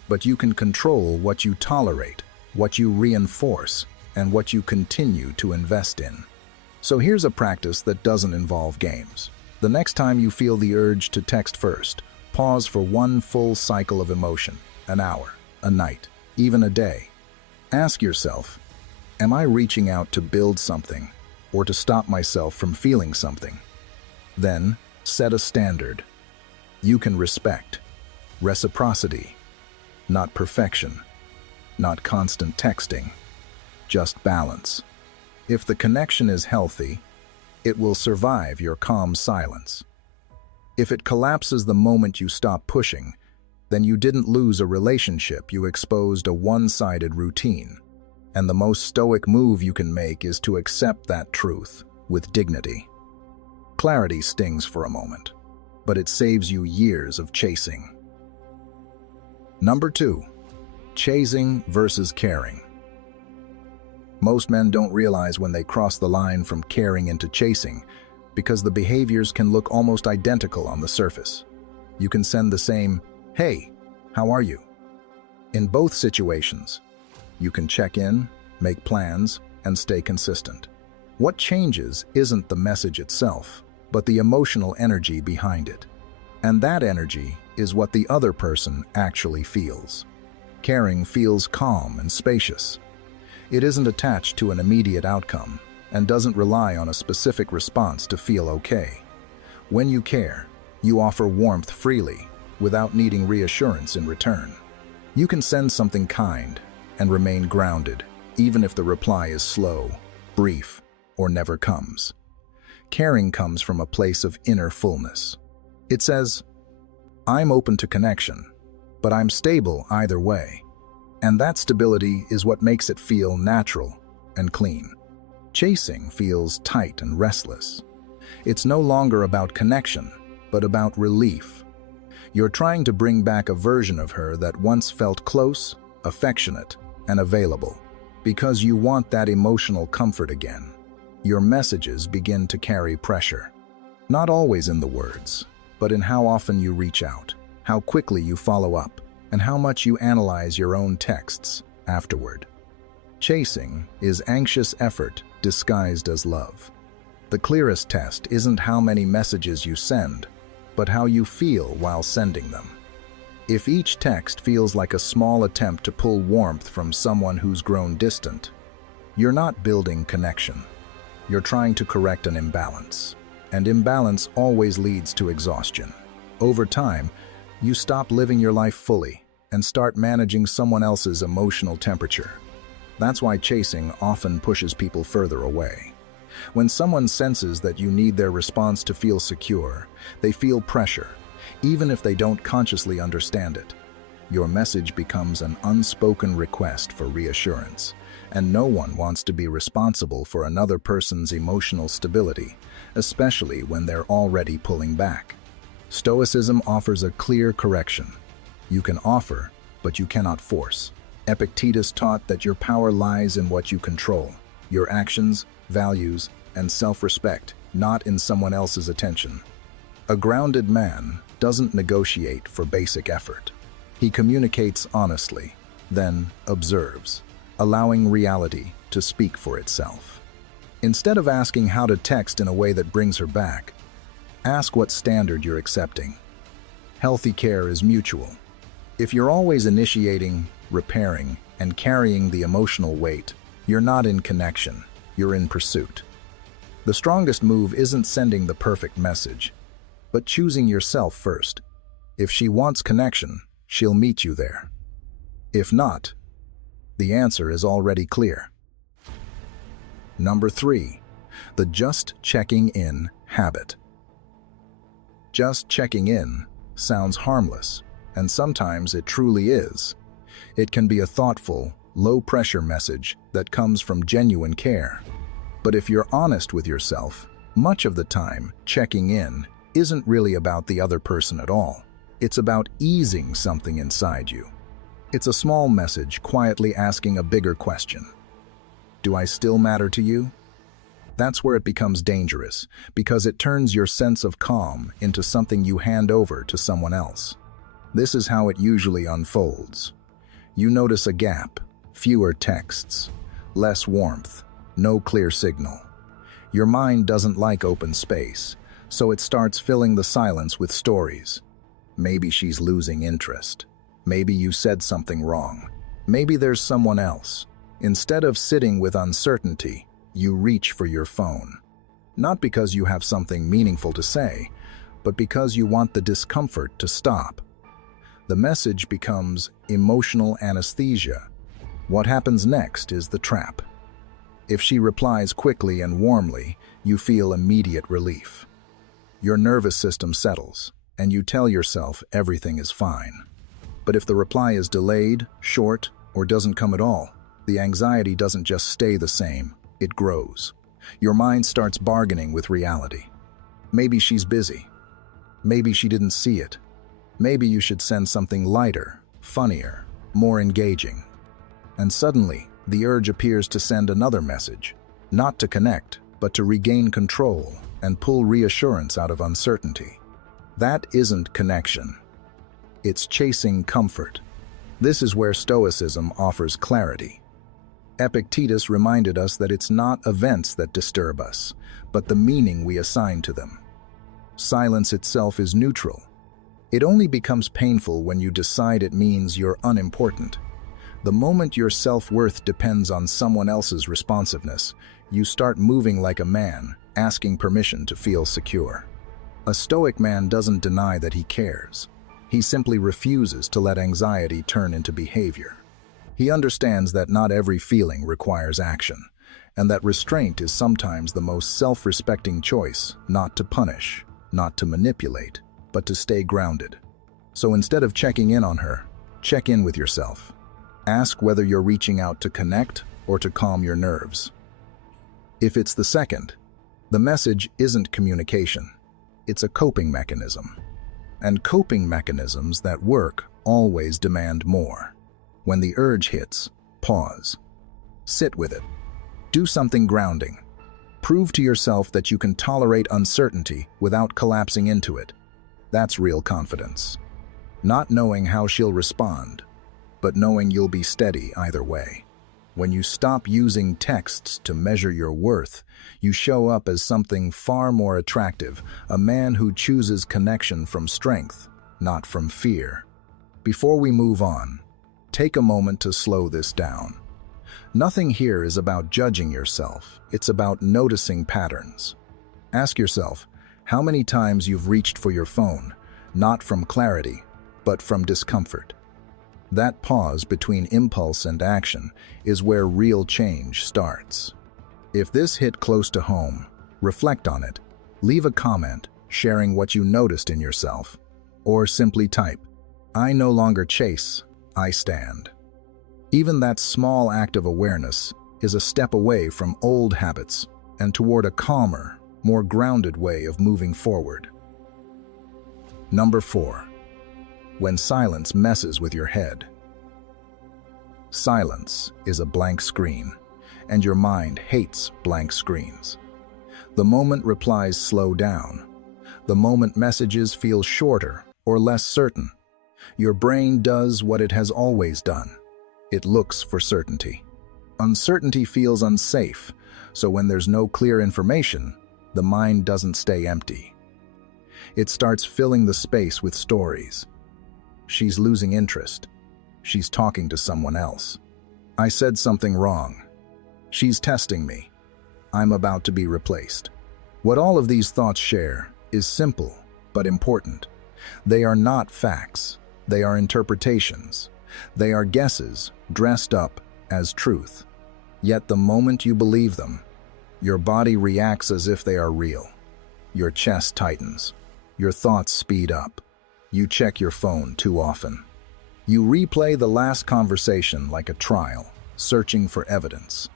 but you can control what you tolerate, what you reinforce, and what you continue to invest in. So here's a practice that doesn't involve games. The next time you feel the urge to text first, pause for one full cycle of emotion, an hour, a night, even a day. Ask yourself, am I reaching out to build something or to stop myself from feeling something? Then, set a standard. You can respect. Reciprocity. Not perfection. Not constant texting. Just balance. If the connection is healthy, it will survive your calm silence. If it collapses the moment you stop pushing, then you didn't lose a relationship, you exposed a one-sided routine. And the most stoic move you can make is to accept that truth with dignity. Clarity stings for a moment, but it saves you years of chasing. Number 2, chasing versus caring. Most men don't realize when they cross the line from caring into chasing, because the behaviors can look almost identical on the surface. You can send the same, "Hey, how are you?" In both situations, you can check in, make plans, and stay consistent. What changes isn't the message itself, but the emotional energy behind it. And that energy is what the other person actually feels. Caring feels calm and spacious. It isn't attached to an immediate outcome and doesn't rely on a specific response to feel okay. When you care, you offer warmth freely without needing reassurance in return. You can send something kind and remain grounded, even if the reply is slow, brief, or never comes. Caring comes from a place of inner fullness. It says, "I'm open to connection, but I'm stable either way." And that stability is what makes it feel natural and clean. Chasing feels tight and restless. It's no longer about connection, but about relief. You're trying to bring back a version of her that once felt close, affectionate, and available. Because you want that emotional comfort again, your messages begin to carry pressure. Not always in the words, but in how often you reach out, how quickly you follow up, and how much you analyze your own texts afterward. Chasing is anxious effort disguised as love. The clearest test isn't how many messages you send, but how you feel while sending them. If each text feels like a small attempt to pull warmth from someone who's grown distant, you're not building connection. You're trying to correct an imbalance, and imbalance always leads to exhaustion. Over time, you stop living your life fully and start managing someone else's emotional temperature. That's why chasing often pushes people further away. When someone senses that you need their response to feel secure, they feel pressure, even if they don't consciously understand it. Your message becomes an unspoken request for reassurance, and no one wants to be responsible for another person's emotional stability, especially when they're already pulling back. Stoicism offers a clear correction. You can offer, but you cannot force. Epictetus taught that your power lies in what you control, your actions, values, and self-respect, not in someone else's attention. A grounded man doesn't negotiate for basic effort. He communicates honestly, then observes, allowing reality to speak for itself. Instead of asking how to text in a way that brings her back, ask what standard you're accepting. Healthy care is mutual. If you're always initiating, repairing, and carrying the emotional weight, you're not in connection, you're in pursuit. The strongest move isn't sending the perfect message, but choosing yourself first. If she wants connection, she'll meet you there. If not, the answer is already clear. Number 3, the just checking in habit. Just checking in sounds harmless, and sometimes it truly is. It can be a thoughtful, low-pressure message that comes from genuine care. But if you're honest with yourself, much of the time, checking in isn't really about the other person at all. It's about easing something inside you. It's a small message quietly asking a bigger question. Do I still matter to you? That's where it becomes dangerous, because it turns your sense of calm into something you hand over to someone else. This is how it usually unfolds. You notice a gap, fewer texts, less warmth, no clear signal. Your mind doesn't like open space, so it starts filling the silence with stories. Maybe she's losing interest. Maybe you said something wrong. Maybe there's someone else. Instead of sitting with uncertainty, you reach for your phone. Not because you have something meaningful to say, but because you want the discomfort to stop. The message becomes emotional anesthesia. What happens next is the trap. If she replies quickly and warmly, you feel immediate relief. Your nervous system settles, and you tell yourself everything is fine. But if the reply is delayed, short, or doesn't come at all, the anxiety doesn't just stay the same, it grows. Your mind starts bargaining with reality. Maybe she's busy. Maybe she didn't see it. Maybe you should send something lighter, funnier, more engaging. And suddenly, The urge appears to send another message, not to connect, but to regain control and pull reassurance out of uncertainty. That isn't connection. It's chasing comfort. This is where Stoicism offers clarity. Epictetus reminded us that it's not events that disturb us, but the meaning we assign to them. Silence itself is neutral. It only becomes painful when you decide it means you're unimportant. The moment your self-worth depends on someone else's responsiveness, you start moving like a man, asking permission to feel secure. A Stoic man doesn't deny that he cares. He simply refuses to let anxiety turn into behavior. He understands that not every feeling requires action, and that restraint is sometimes the most self-respecting choice, not to punish, not to manipulate, but to stay grounded. So instead of checking in on her, check in with yourself. Ask whether you're reaching out to connect or to calm your nerves. If it's the second, the message isn't communication. It's a coping mechanism. And coping mechanisms that work always demand more. When the urge hits, pause. Sit with it. Do something grounding. Prove to yourself that you can tolerate uncertainty without collapsing into it. That's real confidence. Not knowing how she'll respond, but knowing you'll be steady either way. When you stop using texts to measure your worth, you show up as something far more attractive, a man who chooses connection from strength, not from fear. Before we move on, take a moment to slow this down. Nothing here is about judging yourself, it's about noticing patterns. Ask yourself how many times you've reached for your phone, not from clarity, but from discomfort. That pause between impulse and action is where real change starts. If this hit close to home, reflect on it. Leave a comment sharing what you noticed in yourself, or simply type, "I no longer chase, I stand." Even that small act of awareness is a step away from old habits and toward a calmer, more grounded way of moving forward. Number 4. When silence messes with your head. Silence is a blank screen, and your mind hates blank screens. The moment replies slow down. The moment messages feel shorter or less certain. Your brain does what it has always done. It looks for certainty. Uncertainty feels unsafe, so when there's no clear information, the mind doesn't stay empty. It starts filling the space with stories. She's losing interest. She's talking to someone else. I said something wrong. She's testing me. I'm about to be replaced. What all of these thoughts share is simple but important. They are not facts. They are interpretations. They are guesses dressed up as truth. Yet the moment you believe them, your body reacts as if they are real. Your chest tightens. Your thoughts speed up. You check your phone too often. You replay the last conversation like a trial, searching for evidence.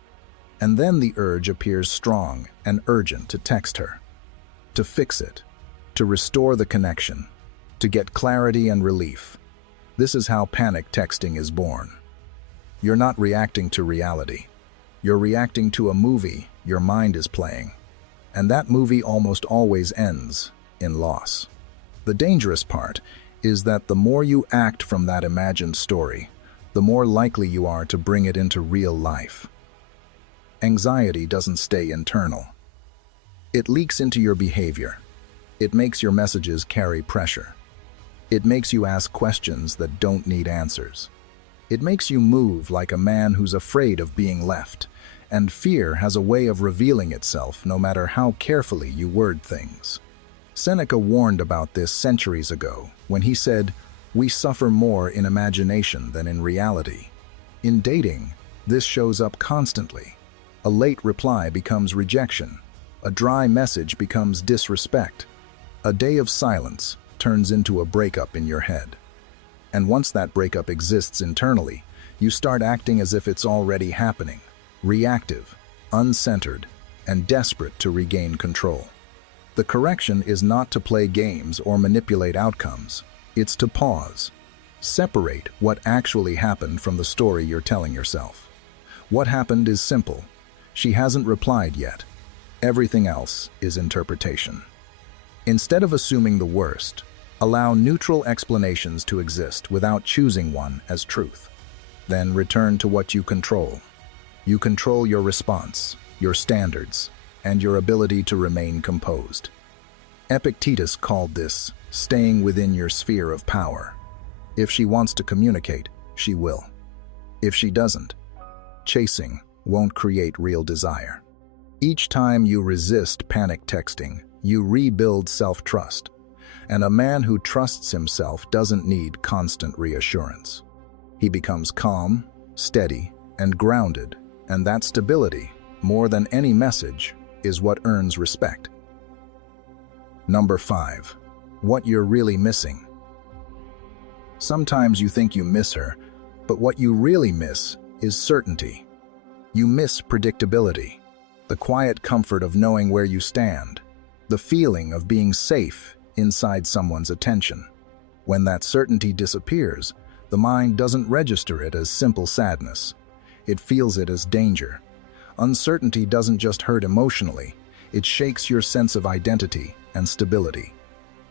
And then the urge appears strong and urgent to text her, to fix it, to restore the connection, to get clarity and relief. This is how panic texting is born. You're not reacting to reality. You're reacting to a movie your mind is playing. And that movie almost always ends in loss. The dangerous part is that the more you act from that imagined story, the more likely you are to bring it into real life. Anxiety doesn't stay internal. It leaks into your behavior. It makes your messages carry pressure. It makes you ask questions that don't need answers. It makes you move like a man who's afraid of being left, and fear has a way of revealing itself no matter how carefully you word things. Seneca warned about this centuries ago when he said, "We suffer more in imagination than in reality." In dating, this shows up constantly. A late reply becomes rejection. A dry message becomes disrespect. A day of silence turns into a breakup in your head. And once that breakup exists internally, you start acting as if it's already happening, reactive, uncentered, and desperate to regain control. The correction is not to play games or manipulate outcomes. It's to pause. Separate what actually happened from the story you're telling yourself. What happened is simple. She hasn't replied yet. Everything else is interpretation. Instead of assuming the worst, allow neutral explanations to exist without choosing one as truth. Then return to what you control. You control your response, your standards, and your ability to remain composed. Epictetus called this staying within your sphere of power. If she wants to communicate, she will. If she doesn't, chasing won't create real desire. Each time you resist panic texting, you rebuild self-trust. And a man who trusts himself doesn't need constant reassurance. He becomes calm, steady, and grounded, and that stability, more than any message, is what earns respect. Number 5. What you're really missing. Sometimes you think you miss her, but what you really miss is certainty. You miss predictability, the quiet comfort of knowing where you stand, the feeling of being safe inside someone's attention. When that certainty disappears, the mind doesn't register it as simple sadness. It feels it as danger. Uncertainty doesn't just hurt emotionally, it shakes your sense of identity and stability.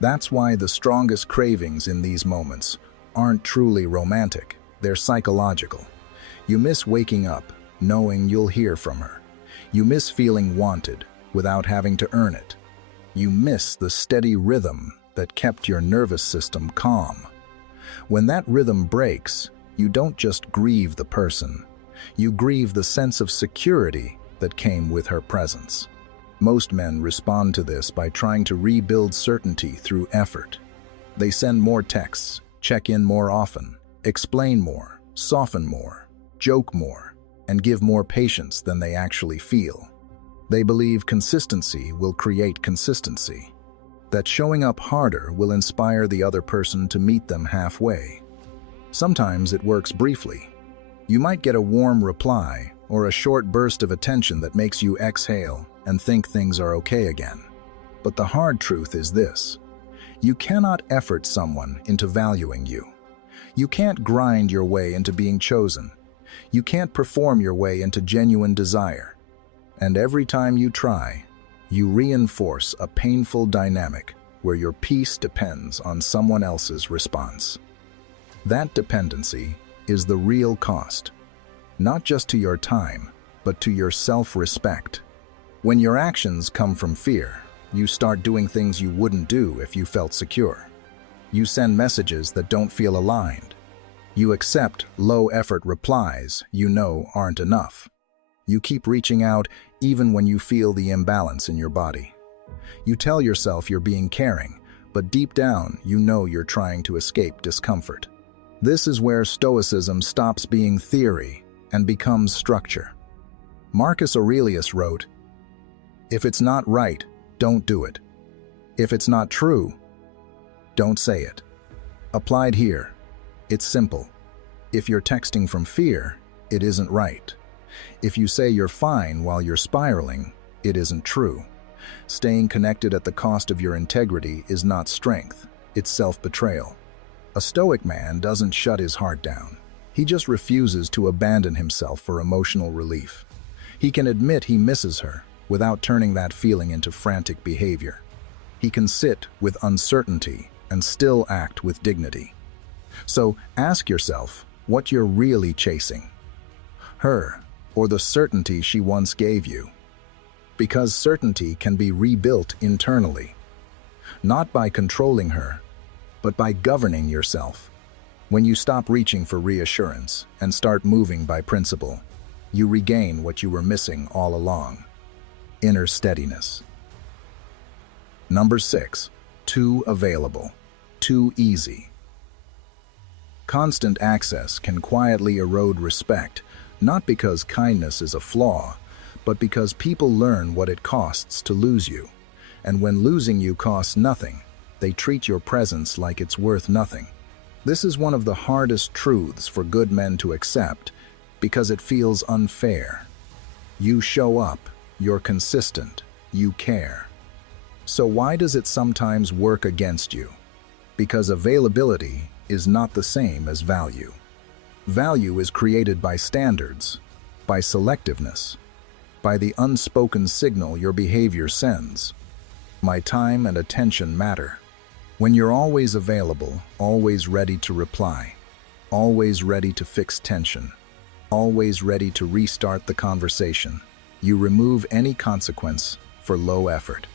That's why the strongest cravings in these moments aren't truly romantic, they're psychological. You miss waking up, knowing you'll hear from her. You miss feeling wanted without having to earn it. You miss the steady rhythm that kept your nervous system calm. When that rhythm breaks, you don't just grieve the person, you grieve the sense of security that came with her presence. Most men respond to this by trying to rebuild certainty through effort. They send more texts, check in more often, explain more, soften more, joke more, and give more patience than they actually feel. They believe consistency will create consistency, that showing up harder will inspire the other person to meet them halfway. Sometimes it works briefly. You might get a warm reply or a short burst of attention that makes you exhale and think things are okay again. But the hard truth is this: you cannot effort someone into valuing you. You can't grind your way into being chosen. You can't perform your way into genuine desire. And every time you try, you reinforce a painful dynamic where your peace depends on someone else's response. That dependency is the real cost, not just to your time, but to your self-respect. When your actions come from fear, you start doing things you wouldn't do if you felt secure. You send messages that don't feel aligned. You accept low-effort replies you know aren't enough. You keep reaching out even when you feel the imbalance in your body. You tell yourself you're being caring, but deep down you know you're trying to escape discomfort. This is where Stoicism stops being theory and becomes structure. Marcus Aurelius wrote, "If it's not right, don't do it. If it's not true, don't say it." Applied here, it's simple. If you're texting from fear, it isn't right. If you say you're fine while you're spiraling, it isn't true. Staying connected at the cost of your integrity is not strength, it's self-betrayal. A Stoic man doesn't shut his heart down. He just refuses to abandon himself for emotional relief. He can admit he misses her without turning that feeling into frantic behavior. He can sit with uncertainty and still act with dignity. So ask yourself what you're really chasing: her or the certainty she once gave you. Because certainty can be rebuilt internally, not by controlling her, but by governing yourself. When you stop reaching for reassurance and start moving by principle, you regain what you were missing all along: inner steadiness. Number 6. Too available, too easy. Constant access can quietly erode respect, not because kindness is a flaw, but because people learn what it costs to lose you. And when losing you costs nothing, they treat your presence like it's worth nothing. This is one of the hardest truths for good men to accept because it feels unfair. You show up, you're consistent, you care. So why does it sometimes work against you? Because availability is not the same as value. Value is created by standards, by selectiveness, by the unspoken signal your behavior sends. My time and attention matter. When you're always available, always ready to reply, always ready to fix tension, always ready to restart the conversation, you remove any consequence for low effort.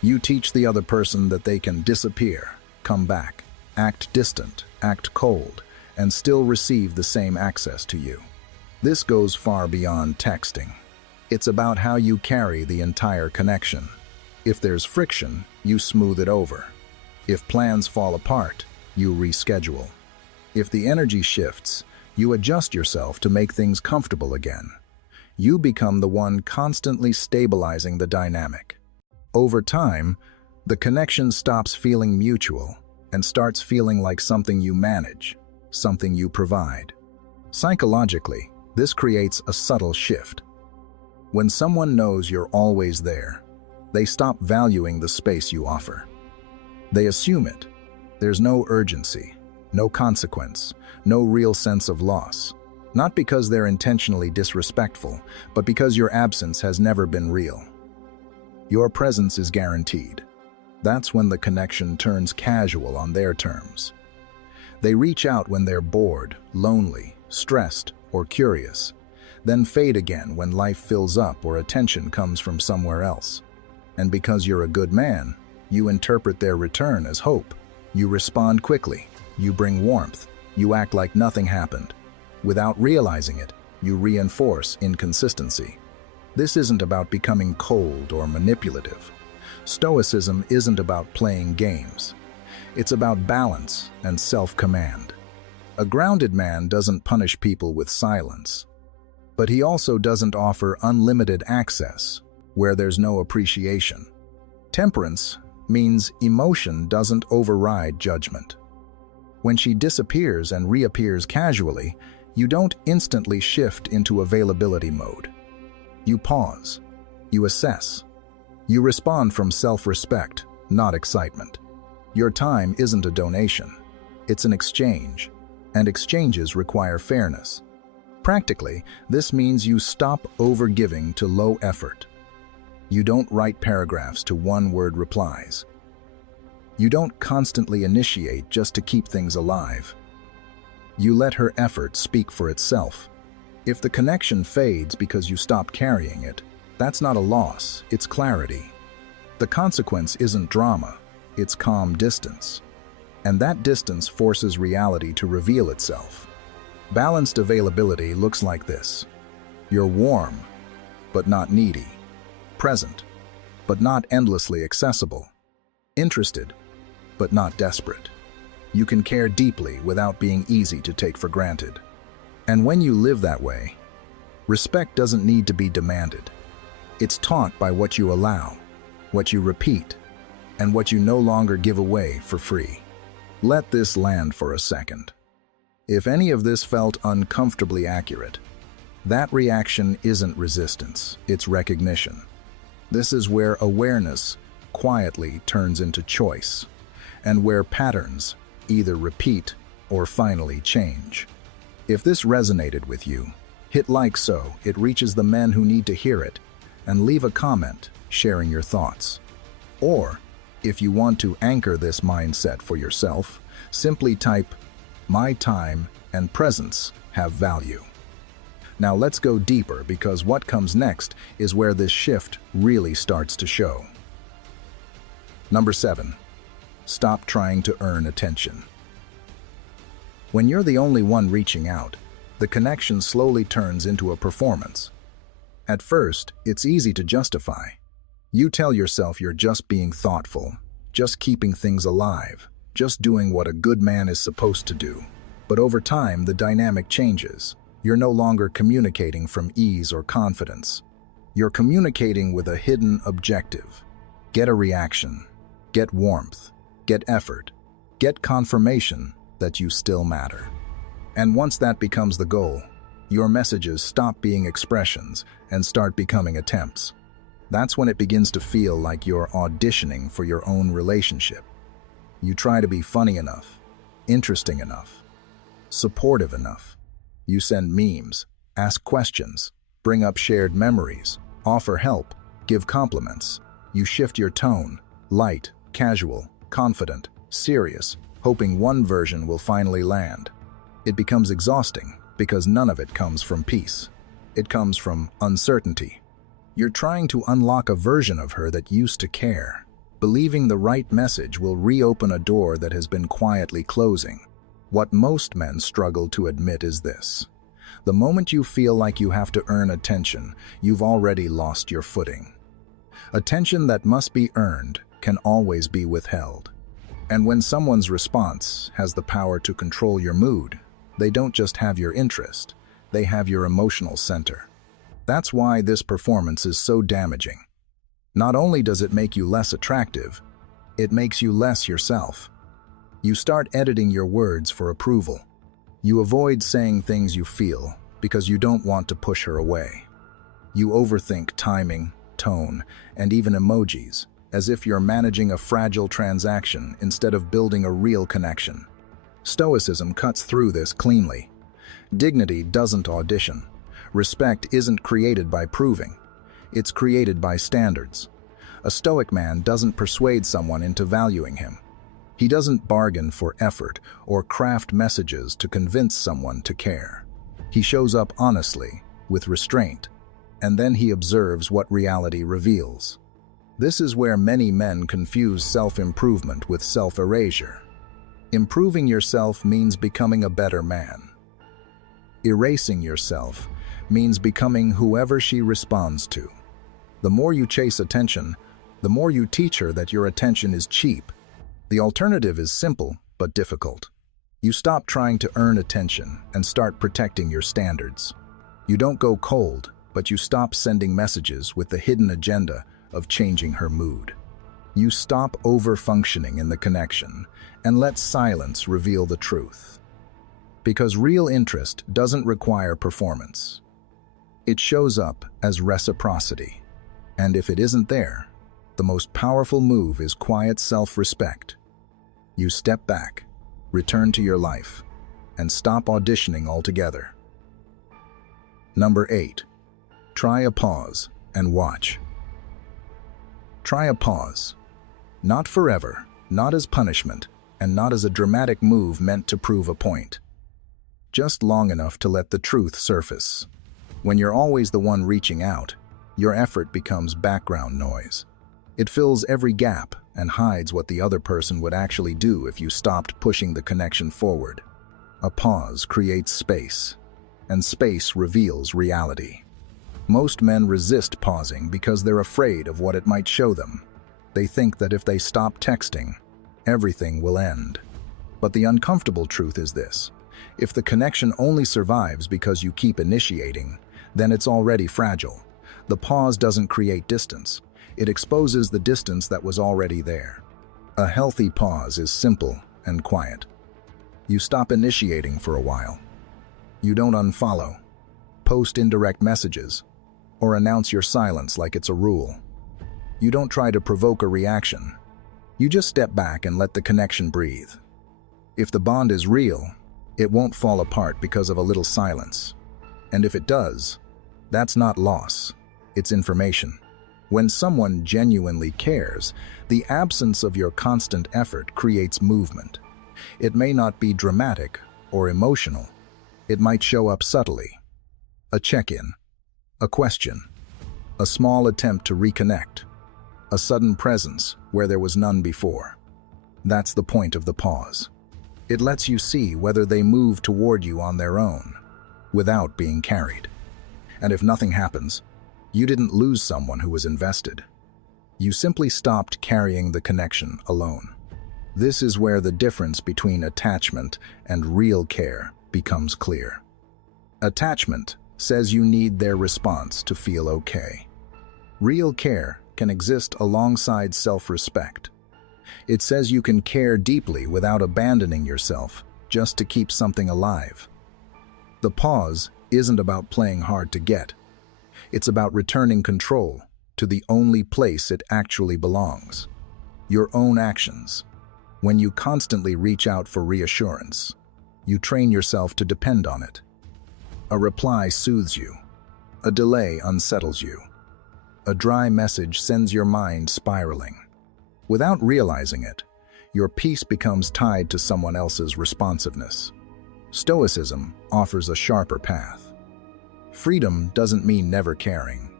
You teach the other person that they can disappear, come back, act distant, act cold, and still receive the same access to you. This goes far beyond texting. It's about how you carry the entire connection. If there's friction, you smooth it over. If plans fall apart, you reschedule. If the energy shifts, you adjust yourself to make things comfortable again. You become the one constantly stabilizing the dynamic. Over time, the connection stops feeling mutual and starts feeling like something you manage, something you provide. Psychologically, this creates a subtle shift. When someone knows you're always there, they stop valuing the space you offer. They assume it. There's no urgency, no consequence, no real sense of loss. Not because they're intentionally disrespectful, but because your absence has never been real. Your presence is guaranteed. That's when the connection turns casual on their terms. They reach out when they're bored, lonely, stressed, or curious, then fade again when life fills up or attention comes from somewhere else. And because you're a good man, you interpret their return as hope. You respond quickly, you bring warmth, you act like nothing happened. Without realizing it, you reinforce inconsistency. This isn't about becoming cold or manipulative. Stoicism isn't about playing games. It's about balance and self-command. A grounded man doesn't punish people with silence, but he also doesn't offer unlimited access where there's no appreciation. Temperance means emotion doesn't override judgment. When she disappears and reappears casually, you don't instantly shift into availability mode. You pause. You assess. You respond from self-respect, not excitement. Your time isn't a donation. It's an exchange, and exchanges require fairness. Practically, this means you stop overgiving to low effort. You don't write paragraphs to one-word replies. You don't constantly initiate just to keep things alive. You let her effort speak for itself. If the connection fades because you stop carrying it, that's not a loss, it's clarity. The consequence isn't drama, it's calm distance. And that distance forces reality to reveal itself. Balanced availability looks like this. You're warm, but not needy. Present, but not endlessly accessible. Interested, but not desperate. You can care deeply without being easy to take for granted. And when you live that way, respect doesn't need to be demanded. It's taught by what you allow, what you repeat, and what you no longer give away for free. Let this land for a second. If any of this felt uncomfortably accurate, that reaction isn't resistance, it's recognition. This is where awareness quietly turns into choice, and where patterns either repeat or finally change. If this resonated with you, hit like so it reaches the men who need to hear it, and leave a comment sharing your thoughts. Or, if you want to anchor this mindset for yourself, simply type, "My time and presence have value." Now let's go deeper, because what comes next is where this shift really starts to show. Number 7. Stop trying to earn attention. When you're the only one reaching out, the connection slowly turns into a performance. At first, it's easy to justify. You tell yourself you're just being thoughtful, just keeping things alive, just doing what a good man is supposed to do. But over time, the dynamic changes. You're no longer communicating from ease or confidence. You're communicating with a hidden objective. Get a reaction, get warmth, get effort, get confirmation that you still matter. And once that becomes the goal, your messages stop being expressions and start becoming attempts. That's when it begins to feel like you're auditioning for your own relationship. You try to be funny enough, interesting enough, supportive enough. You send memes, ask questions, Bring up shared memories, offer help, give compliments. You shift your tone, light, casual, confident, serious, hoping one version will finally land. It becomes exhausting because none of it comes from peace. It comes from uncertainty. You're trying to unlock a version of her that used to care, believing the right message will reopen a door that has been quietly closing. What most men struggle to admit is this: the moment you feel like you have to earn attention, you've already lost your footing. Attention that must be earned can always be withheld. And when someone's response has the power to control your mood, they don't just have your interest, they have your emotional center. That's why this performance is so damaging. Not only does it make you less attractive, it makes you less yourself. You start editing your words for approval. You avoid saying things you feel because you don't want to push her away. You overthink timing, tone, and even emojis, as if you're managing a fragile transaction instead of building a real connection. Stoicism cuts through this cleanly. Dignity doesn't audition. Respect isn't created by proving. It's created by standards. A Stoic man doesn't persuade someone into valuing him. He doesn't bargain for effort or craft messages to convince someone to care. He shows up honestly, with restraint, and then he observes what reality reveals. This is where many men confuse self-improvement with self-erasure. Improving yourself means becoming a better man. Erasing yourself means becoming whoever she responds to. The more you chase attention, the more you teach her that your attention is cheap. The alternative is simple but difficult. You stop trying to earn attention and start protecting your standards. You don't go cold, but you stop sending messages with the hidden agenda of changing her mood. You stop over-functioning in the connection and let silence reveal the truth. Because real interest doesn't require performance. It shows up as reciprocity. And if it isn't there, the most powerful move is quiet self-respect. You step back, return to your life, and stop auditioning altogether. Number 8. Try a pause and watch. Try a pause. Not forever, not as punishment, and not as a dramatic move meant to prove a point. Just long enough to let the truth surface. When you're always the one reaching out, your effort becomes background noise. It fills every gap and hides what the other person would actually do if you stopped pushing the connection forward. A pause creates space, and space reveals reality. Most men resist pausing because they're afraid of what it might show them. They think that if they stop texting, everything will end. But the uncomfortable truth is this: if the connection only survives because you keep initiating, then it's already fragile. The pause doesn't create distance. It exposes the distance that was already there. A healthy pause is simple and quiet. You stop initiating for a while. You don't unfollow, post indirect messages, or announce your silence like it's a rule. You don't try to provoke a reaction. You just step back and let the connection breathe. If the bond is real, it won't fall apart because of a little silence. And if it does, that's not loss, it's information. When someone genuinely cares, the absence of your constant effort creates movement. It may not be dramatic or emotional. It might show up subtly. A check-in, a question, a small attempt to reconnect, a sudden presence where there was none before. That's the point of the pause. It lets you see whether they move toward you on their own, without being carried. And if nothing happens, you didn't lose someone who was invested. You simply stopped carrying the connection alone. This is where the difference between attachment and real care becomes clear. Attachment says you need their response to feel okay. Real care can exist alongside self-respect. It says you can care deeply without abandoning yourself just to keep something alive. The pause isn't about playing hard to get. It's about returning control to the only place it actually belongs: your own actions. When you constantly reach out for reassurance, you train yourself to depend on it. A reply soothes you. A delay unsettles you. A dry message sends your mind spiraling. Without realizing it, your peace becomes tied to someone else's responsiveness. Stoicism offers a sharper path. Freedom doesn't mean never caring.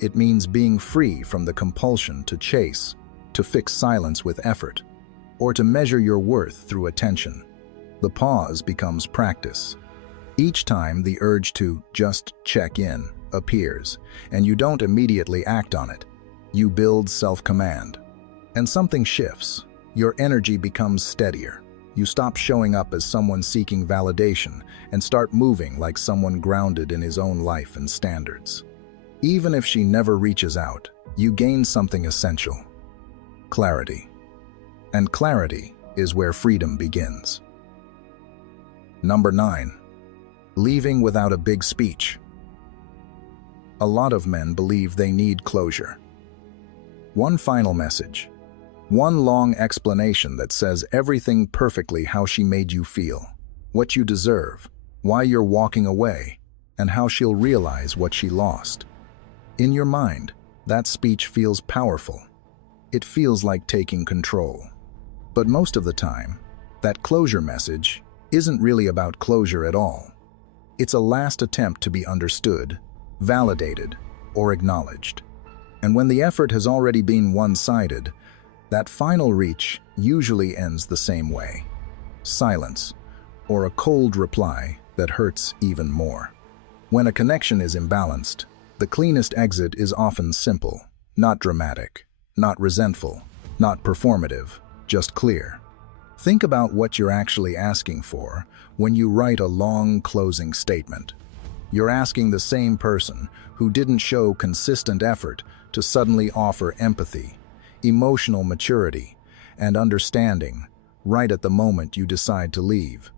It means being free from the compulsion to chase, to fix silence with effort, or to measure your worth through attention. The pause becomes practice. Each time the urge to just check in appears, and you don't immediately act on it, you build self-command. And something shifts. Your energy becomes steadier. You stop showing up as someone seeking validation and start moving like someone grounded in his own life and standards. Even if she never reaches out, you gain something essential: clarity. And clarity is where freedom begins. Number 9. Leaving without a big speech. A lot of men believe they need closure. One final message. One long explanation that says everything perfectly: how she made you feel, what you deserve, why you're walking away, and how she'll realize what she lost. In your mind, that speech feels powerful. It feels like taking control. But most of the time, that closure message isn't really about closure at all. It's a last attempt to be understood, validated, or acknowledged. And when the effort has already been one-sided, that final reach usually ends the same way: silence, or a cold reply that hurts even more. When a connection is imbalanced, the cleanest exit is often simple, not dramatic, not resentful, not performative, just clear. Think about what you're actually asking for when you write a long closing statement. You're asking the same person who didn't show consistent effort to suddenly offer empathy, emotional maturity, and understanding right at the moment you decide to leave.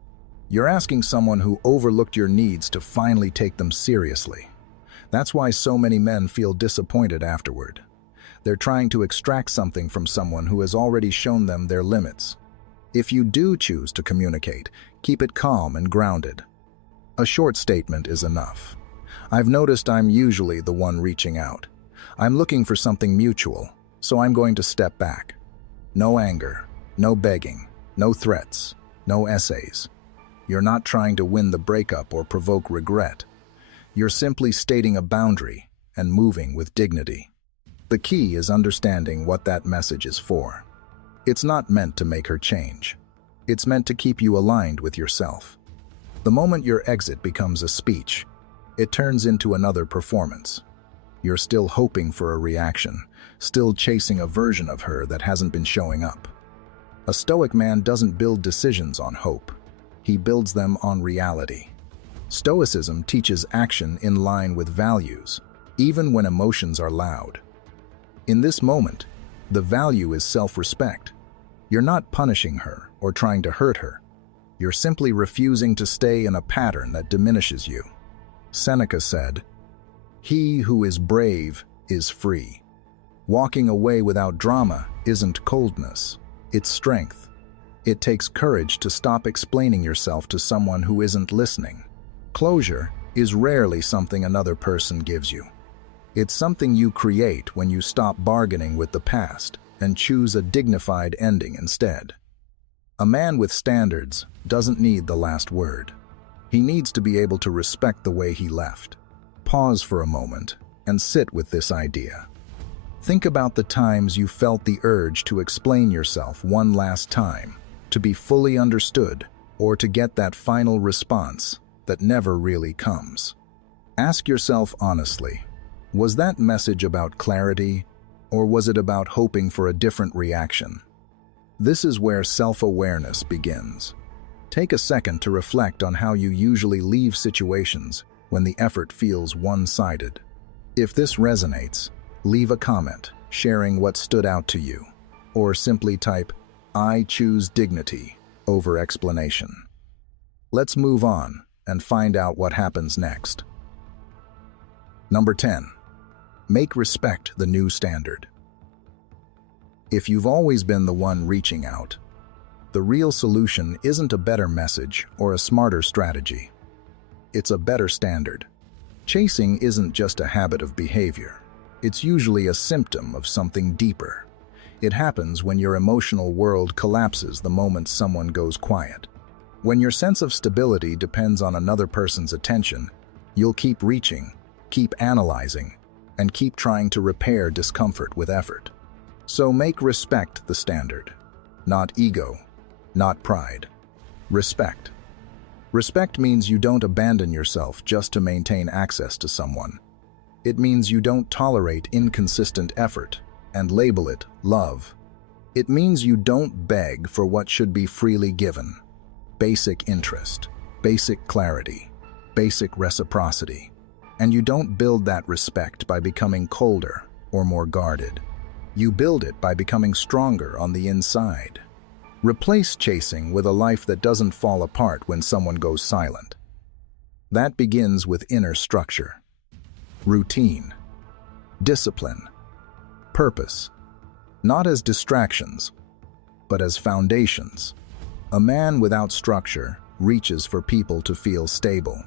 You're asking someone who overlooked your needs to finally take them seriously. That's why so many men feel disappointed afterward. They're trying to extract something from someone who has already shown them their limits. If you do choose to communicate, keep it calm and grounded. A short statement is enough. I've noticed I'm usually the one reaching out. I'm looking for something mutual, so I'm going to step back. No anger, no begging, no threats, no essays. You're not trying to win the breakup or provoke regret. You're simply stating a boundary and moving with dignity. The key is understanding what that message is for. It's not meant to make her change. It's meant to keep you aligned with yourself. The moment your exit becomes a speech, it turns into another performance. You're still hoping for a reaction, still chasing a version of her that hasn't been showing up. A Stoic man doesn't build decisions on hope. He builds them on reality. Stoicism teaches action in line with values, even when emotions are loud. In this moment, the value is self-respect. You're not punishing her or trying to hurt her. You're simply refusing to stay in a pattern that diminishes you. Seneca said, "He who is brave is free." Walking away without drama isn't coldness, it's strength. It takes courage to stop explaining yourself to someone who isn't listening. Closure is rarely something another person gives you. It's something you create when you stop bargaining with the past and choose a dignified ending instead. A man with standards doesn't need the last word. He needs to be able to respect the way he left. Pause for a moment and sit with this idea. Think about the times you felt the urge to explain yourself one last time, to be fully understood, or to get that final response that never really comes. Ask yourself honestly, was that message about clarity, or was it about hoping for a different reaction? This is where self-awareness begins. Take a second to reflect on how you usually leave situations when the effort feels one-sided. If this resonates, leave a comment sharing what stood out to you, or simply type, "I choose dignity" over explanation. Let's move on and find out what happens next. Number 10. Make respect the new standard. If you've always been the one reaching out, the real solution isn't a better message or a smarter strategy. It's a better standard. Chasing isn't just a habit of behavior. It's usually a symptom of something deeper. It happens when your emotional world collapses the moment someone goes quiet. When your sense of stability depends on another person's attention, you'll keep reaching, keep analyzing, and keep trying to repair discomfort with effort. So make respect the standard. Not ego, not pride. Respect. Respect means you don't abandon yourself just to maintain access to someone. It means you don't tolerate inconsistent effort and label it love. It means you don't beg for what should be freely given. Basic interest, basic clarity, basic reciprocity. And you don't build that respect by becoming colder or more guarded. You build it by becoming stronger on the inside. Replace chasing with a life that doesn't fall apart when someone goes silent. That begins with inner structure, routine, discipline, purpose, not as distractions, but as foundations. A man without structure reaches for people to feel stable.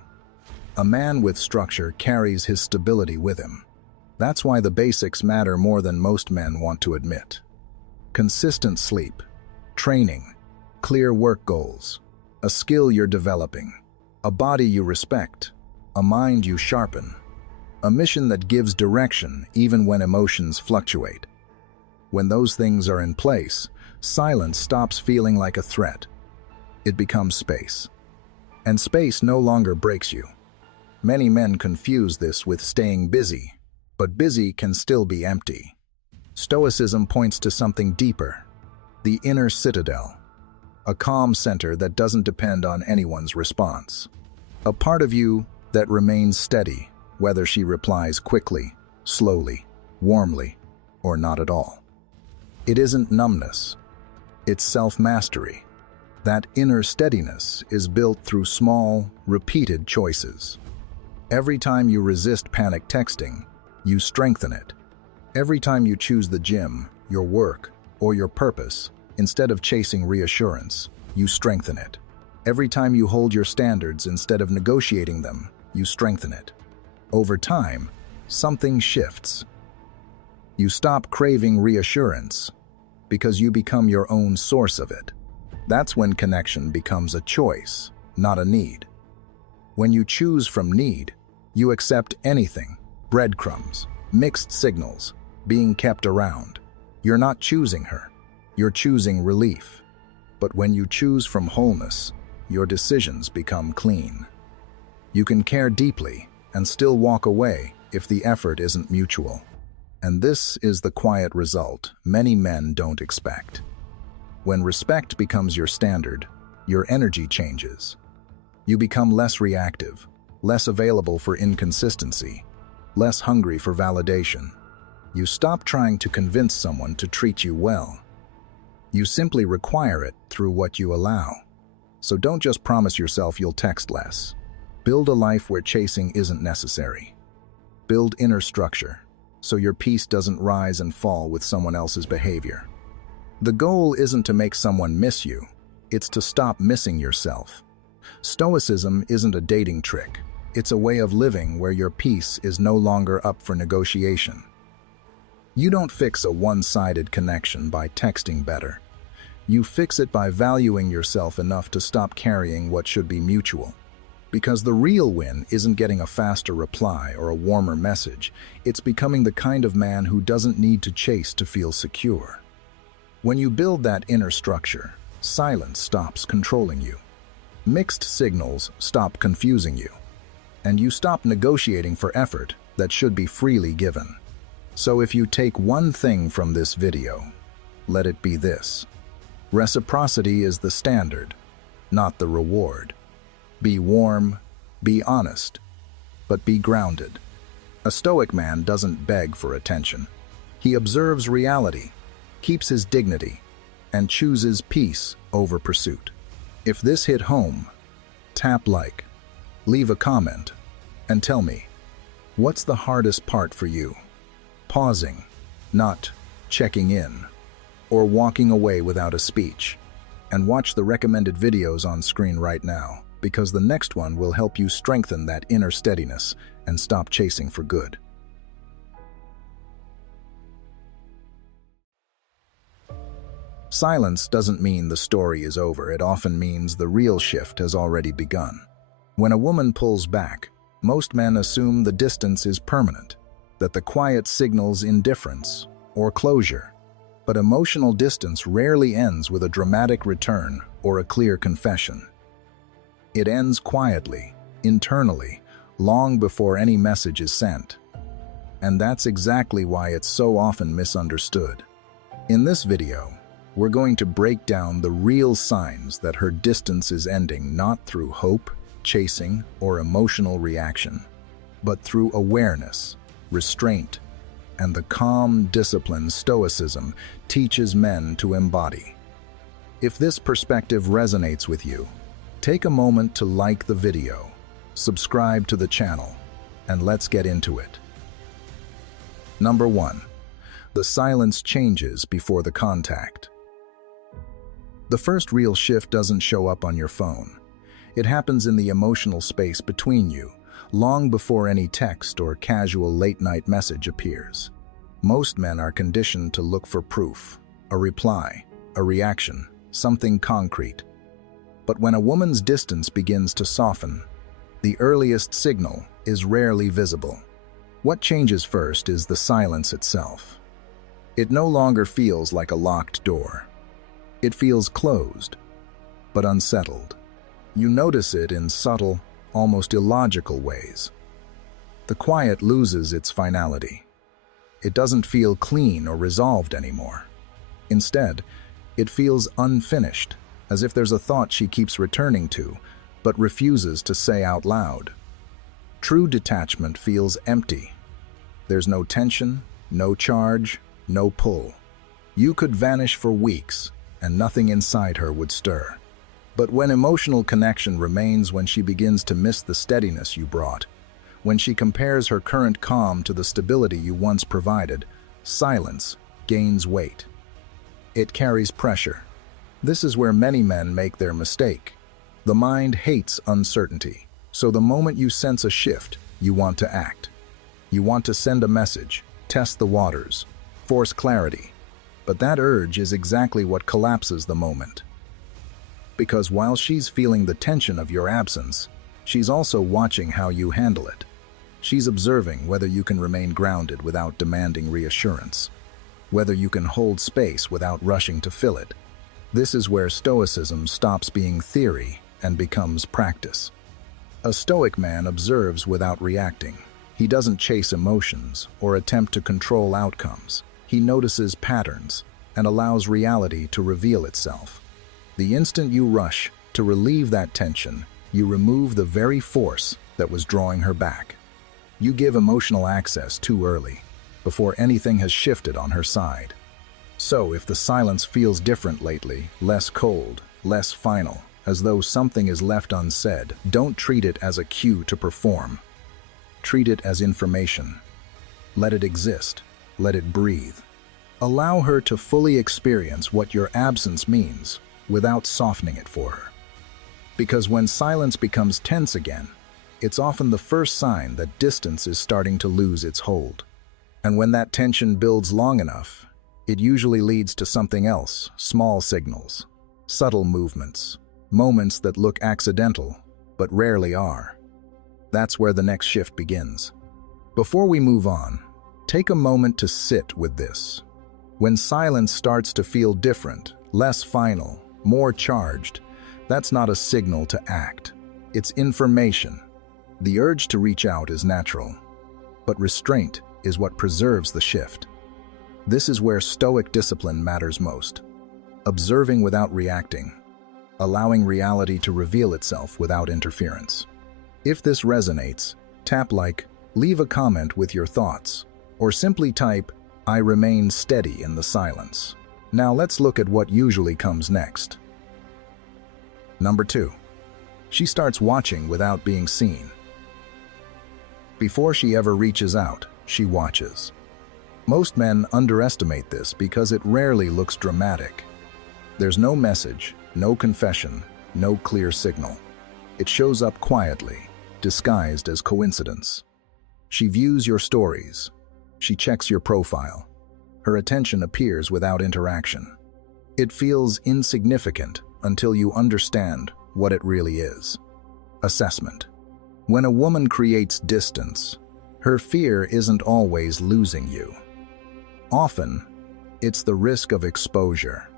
A man with structure carries his stability with him. That's why the basics matter more than most men want to admit. Consistent sleep, training, clear work goals, a skill you're developing, a body you respect, a mind you sharpen, a mission that gives direction even when emotions fluctuate. When those things are in place, silence stops feeling like a threat. It becomes space. And space no longer breaks you. Many men confuse this with staying busy, but busy can still be empty. Stoicism points to something deeper. The inner citadel, a calm center that doesn't depend on anyone's response. A part of you that remains steady, whether she replies quickly, slowly, warmly, or not at all. It isn't numbness, it's self-mastery. That inner steadiness is built through small, repeated choices. Every time you resist panic texting, you strengthen it. Every time you choose the gym, your work, or your purpose, instead of chasing reassurance, you strengthen it. Every time you hold your standards instead of negotiating them, you strengthen it. Over time, something shifts. You stop craving reassurance because you become your own source of it. That's when connection becomes a choice, not a need. When you choose from need, you accept anything, breadcrumbs, mixed signals, being kept around. You're not choosing her. You're choosing relief. But when you choose from wholeness, your decisions become clean. You can care deeply and still walk away if the effort isn't mutual. And this is the quiet result many men don't expect. When respect becomes your standard, your energy changes. You become less reactive, less available for inconsistency, less hungry for validation. You stop trying to convince someone to treat you well. You simply require it through what you allow. So don't just promise yourself you'll text less. Build a life where chasing isn't necessary. Build inner structure, so your peace doesn't rise and fall with someone else's behavior. The goal isn't to make someone miss you, it's to stop missing yourself. Stoicism isn't a dating trick. It's a way of living where your peace is no longer up for negotiation. You don't fix a one-sided connection by texting better. You fix it by valuing yourself enough to stop carrying what should be mutual. Because the real win isn't getting a faster reply or a warmer message, it's becoming the kind of man who doesn't need to chase to feel secure. When you build that inner structure, silence stops controlling you. Mixed signals stop confusing you. And you stop negotiating for effort that should be freely given. So if you take one thing from this video, let it be this. Reciprocity is the standard, not the reward. Be warm, be honest, but be grounded. A Stoic man doesn't beg for attention. He observes reality, keeps his dignity, and chooses peace over pursuit. If this hit home, tap like, leave a comment, and tell me, what's the hardest part for you? Pausing, not checking in, or walking away without a speech. And watch the recommended videos on screen right now. because the next one will help you strengthen that inner steadiness and stop chasing for good. Silence doesn't mean the story is over. It often means the real shift has already begun. When a woman pulls back, most men assume the distance is permanent, that the quiet signals indifference or closure. But emotional distance rarely ends with a dramatic return or a clear confession. It ends quietly, internally, long before any message is sent. And that's exactly why it's so often misunderstood. In this video, we're going to break down the real signs that her distance is ending, not through hope, chasing, or emotional reaction, but through awareness, restraint, and the calm discipline Stoicism teaches men to embody. If this perspective resonates with you, take a moment to like the video, subscribe to the channel, and let's get into it. Number 1. The silence changes before the contact. The first real shift doesn't show up on your phone. It happens in the emotional space between you, long before any text or casual late-night message appears. Most men are conditioned to look for proof, a reply, a reaction, something concrete. But when a woman's distance begins to soften, the earliest signal is rarely visible. What changes first is the silence itself. It no longer feels like a locked door. It feels closed, but unsettled. You notice it in subtle, almost illogical ways. The quiet loses its finality. It doesn't feel clean or resolved anymore. Instead, it feels unfinished, as if there's a thought she keeps returning to, but refuses to say out loud. True detachment feels empty. There's no tension, no charge, no pull. You could vanish for weeks, and nothing inside her would stir. But when emotional connection remains, when she begins to miss the steadiness you brought, when she compares her current calm to the stability you once provided, silence gains weight. It carries pressure. This is where many men make their mistake. The mind hates uncertainty, so the moment you sense a shift, you want to act. You want to send a message, test the waters, force clarity. But that urge is exactly what collapses the moment. Because while she's feeling the tension of your absence, she's also watching how you handle it. She's observing whether you can remain grounded without demanding reassurance, whether you can hold space without rushing to fill it. This is where Stoicism stops being theory and becomes practice. A Stoic man observes without reacting. He doesn't chase emotions or attempt to control outcomes. He notices patterns and allows reality to reveal itself. The instant you rush to relieve that tension, you remove the very force that was drawing her back. You give emotional access too early, before anything has shifted on her side. So if the silence feels different lately, less cold, less final, as though something is left unsaid, don't treat it as a cue to perform. Treat it as information. Let it exist. Let it breathe. Allow her to fully experience what your absence means without softening it for her. Because when silence becomes tense again, it's often the first sign that distance is starting to lose its hold. And when that tension builds long enough, it usually leads to something else, small signals, subtle movements, moments that look accidental, but rarely are. That's where the next shift begins. Before we move on, take a moment to sit with this. When silence starts to feel different, less final, more charged, that's not a signal to act. It's information. The urge to reach out is natural, but restraint is what preserves the shift. This is where Stoic discipline matters most. Observing without reacting, allowing reality to reveal itself without interference. If this resonates, tap like, leave a comment with your thoughts, or simply type, "I remain steady in the silence." Now let's look at what usually comes next. Number 2. She starts watching without being seen. Before she ever reaches out, she watches. Most men underestimate this because it rarely looks dramatic. There's no message, no confession, no clear signal. It shows up quietly, disguised as coincidence. She views your stories. She checks your profile. Her attention appears without interaction. It feels insignificant until you understand what it really is. Assessment. When a woman creates distance, her fear isn't always losing you. Often, it's the risk of exposure.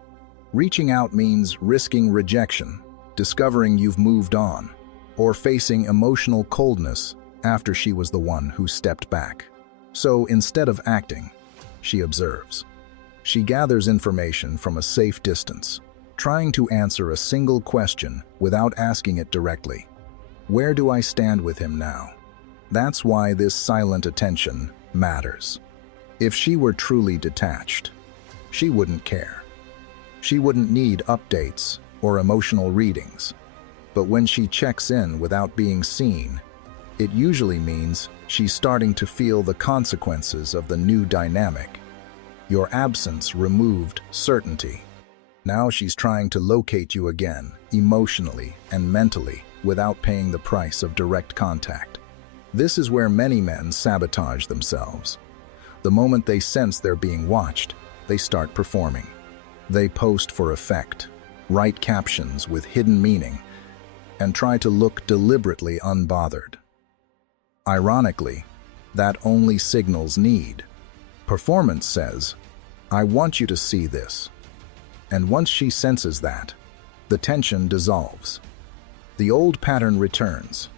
Reaching out means risking rejection, discovering you've moved on, or facing emotional coldness after she was the one who stepped back. So instead of acting, she observes. She gathers information from a safe distance, trying to answer a single question without asking it directly. Where do I stand with him now? That's why this silent attention matters. If she were truly detached, she wouldn't care. She wouldn't need updates or emotional readings. But when she checks in without being seen, it usually means she's starting to feel the consequences of the new dynamic. Your absence removed certainty. Now she's trying to locate you again, emotionally and mentally, without paying the price of direct contact. This is where many men sabotage themselves. The moment they sense they're being watched, they start performing. They post for effect, write captions with hidden meaning, and try to look deliberately unbothered. Ironically, that only signals need. Performance says, I want you to see this. And once she senses that, the tension dissolves. The old pattern returns.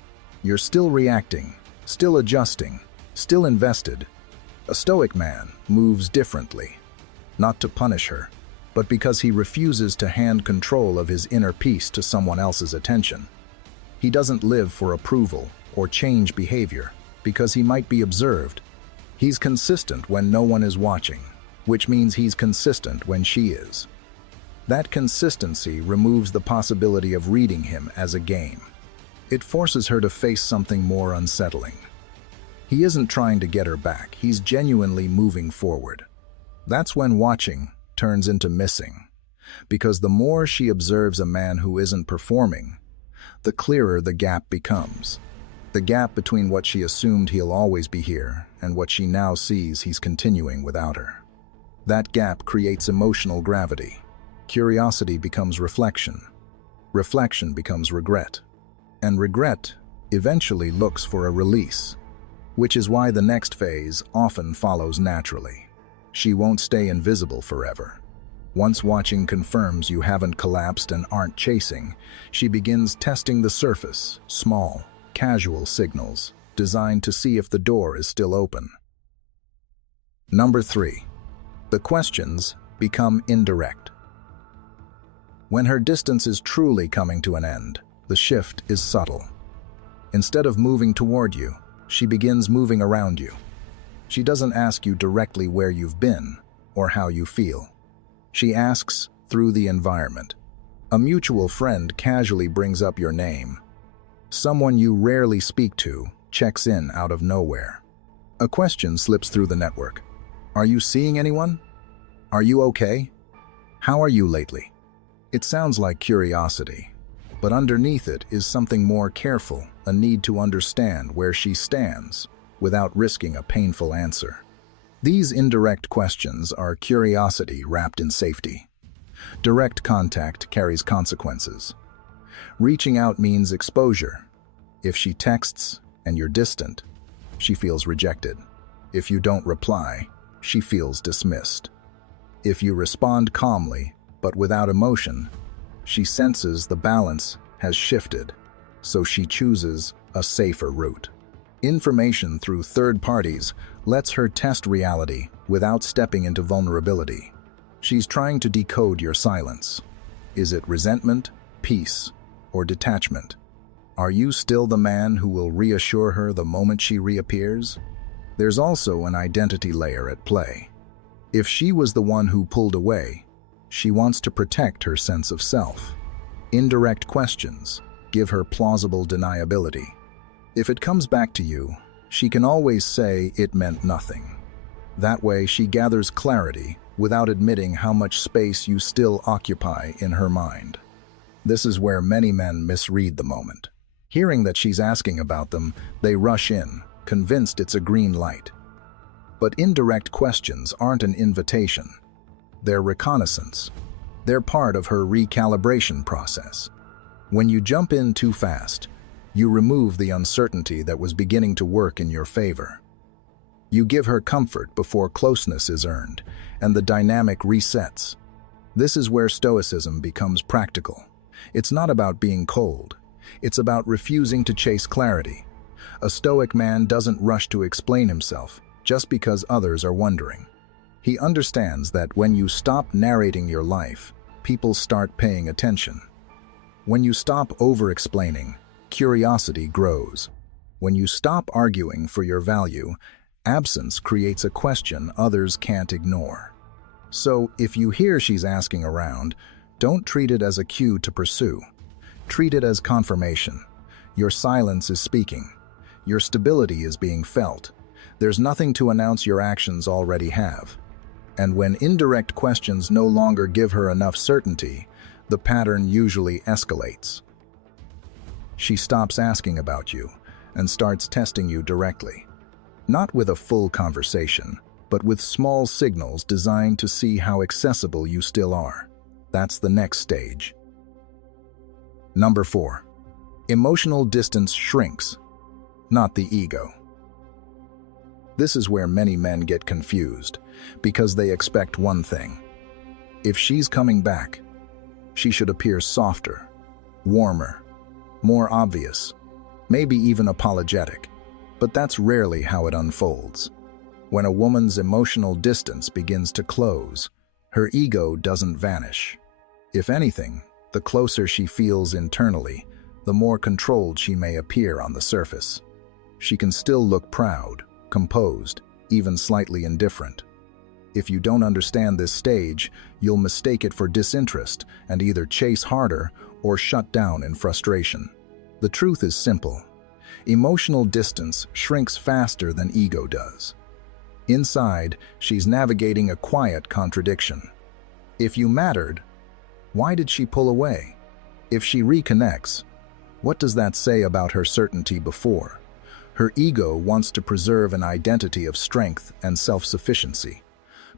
You're still reacting, still adjusting, still invested. A Stoic man moves differently, not to punish her, but because he refuses to hand control of his inner peace to someone else's attention. He doesn't live for approval or change behavior because he might be observed. He's consistent when no one is watching, which means he's consistent when she is. That consistency removes the possibility of reading him as a game. It forces her to face something more unsettling. He isn't trying to get her back, he's genuinely moving forward. That's when watching turns into missing, because the more she observes a man who isn't performing, the clearer the gap becomes. The gap between what she assumed he'll always be here and what she now sees he's continuing without her. That gap creates emotional gravity. Curiosity becomes reflection. Reflection becomes regret. And regret eventually looks for a release, which is why the next phase often follows naturally. She won't stay invisible forever. Once watching confirms you haven't collapsed and aren't chasing, she begins testing the surface, small, casual signals, designed to see if the door is still open. Number 3. The questions become indirect. When her distance is truly coming to an end, the shift is subtle. Instead of moving toward you, she begins moving around you. She doesn't ask you directly where you've been or how you feel. She asks through the environment. A mutual friend casually brings up your name. Someone you rarely speak to checks in out of nowhere. A question slips through the network. Are you seeing anyone? Are you okay? How are you lately? It sounds like curiosity, but underneath it is something more careful, a need to understand where she stands without risking a painful answer. These indirect questions are curiosity wrapped in safety. Direct contact carries consequences. Reaching out means exposure. If she texts and you're distant, she feels rejected. If you don't reply, she feels dismissed. If you respond calmly, but without emotion, she senses the balance has shifted, so she chooses a safer route. Information through third parties lets her test reality without stepping into vulnerability. She's trying to decode your silence. Is it resentment, peace, or detachment? Are you still the man who will reassure her the moment she reappears? There's also an identity layer at play. If she was the one who pulled away, she wants to protect her sense of self. Indirect questions give her plausible deniability. If it comes back to you, she can always say it meant nothing. That way, she gathers clarity without admitting how much space you still occupy in her mind. This is where many men misread the moment. Hearing that she's asking about them, they rush in, convinced it's a green light. But indirect questions aren't an invitation. They're reconnaissance. They're part of her recalibration process. When you jump in too fast, you remove the uncertainty that was beginning to work in your favor. You give her comfort before closeness is earned, and the dynamic resets. This is where Stoicism becomes practical. It's not about being cold. It's about refusing to chase clarity. A Stoic man doesn't rush to explain himself just because others are wondering. He understands that when you stop narrating your life, people start paying attention. When you stop over-explaining, curiosity grows. When you stop arguing for your value, absence creates a question others can't ignore. So, if you hear she's asking around, don't treat it as a cue to pursue. Treat it as confirmation. Your silence is speaking. Your stability is being felt. There's nothing to announce your actions already have. And when indirect questions no longer give her enough certainty, the pattern usually escalates. She stops asking about you and starts testing you directly. Not with a full conversation, but with small signals designed to see how accessible you still are. That's the next stage. Number 4. Emotional distance shrinks, not the ego. This is where many men get confused, because they expect one thing. If she's coming back, she should appear softer, warmer, more obvious, maybe even apologetic. But that's rarely how it unfolds. When a woman's emotional distance begins to close, her ego doesn't vanish. If anything, the closer she feels internally, the more controlled she may appear on the surface. She can still look proud, composed, even slightly indifferent. If you don't understand this stage, you'll mistake it for disinterest and either chase harder or shut down in frustration. The truth is simple. Emotional distance shrinks faster than ego does. Inside, she's navigating a quiet contradiction. If you mattered, why did she pull away? If she reconnects, what does that say about her certainty before? Her ego wants to preserve an identity of strength and self-sufficiency,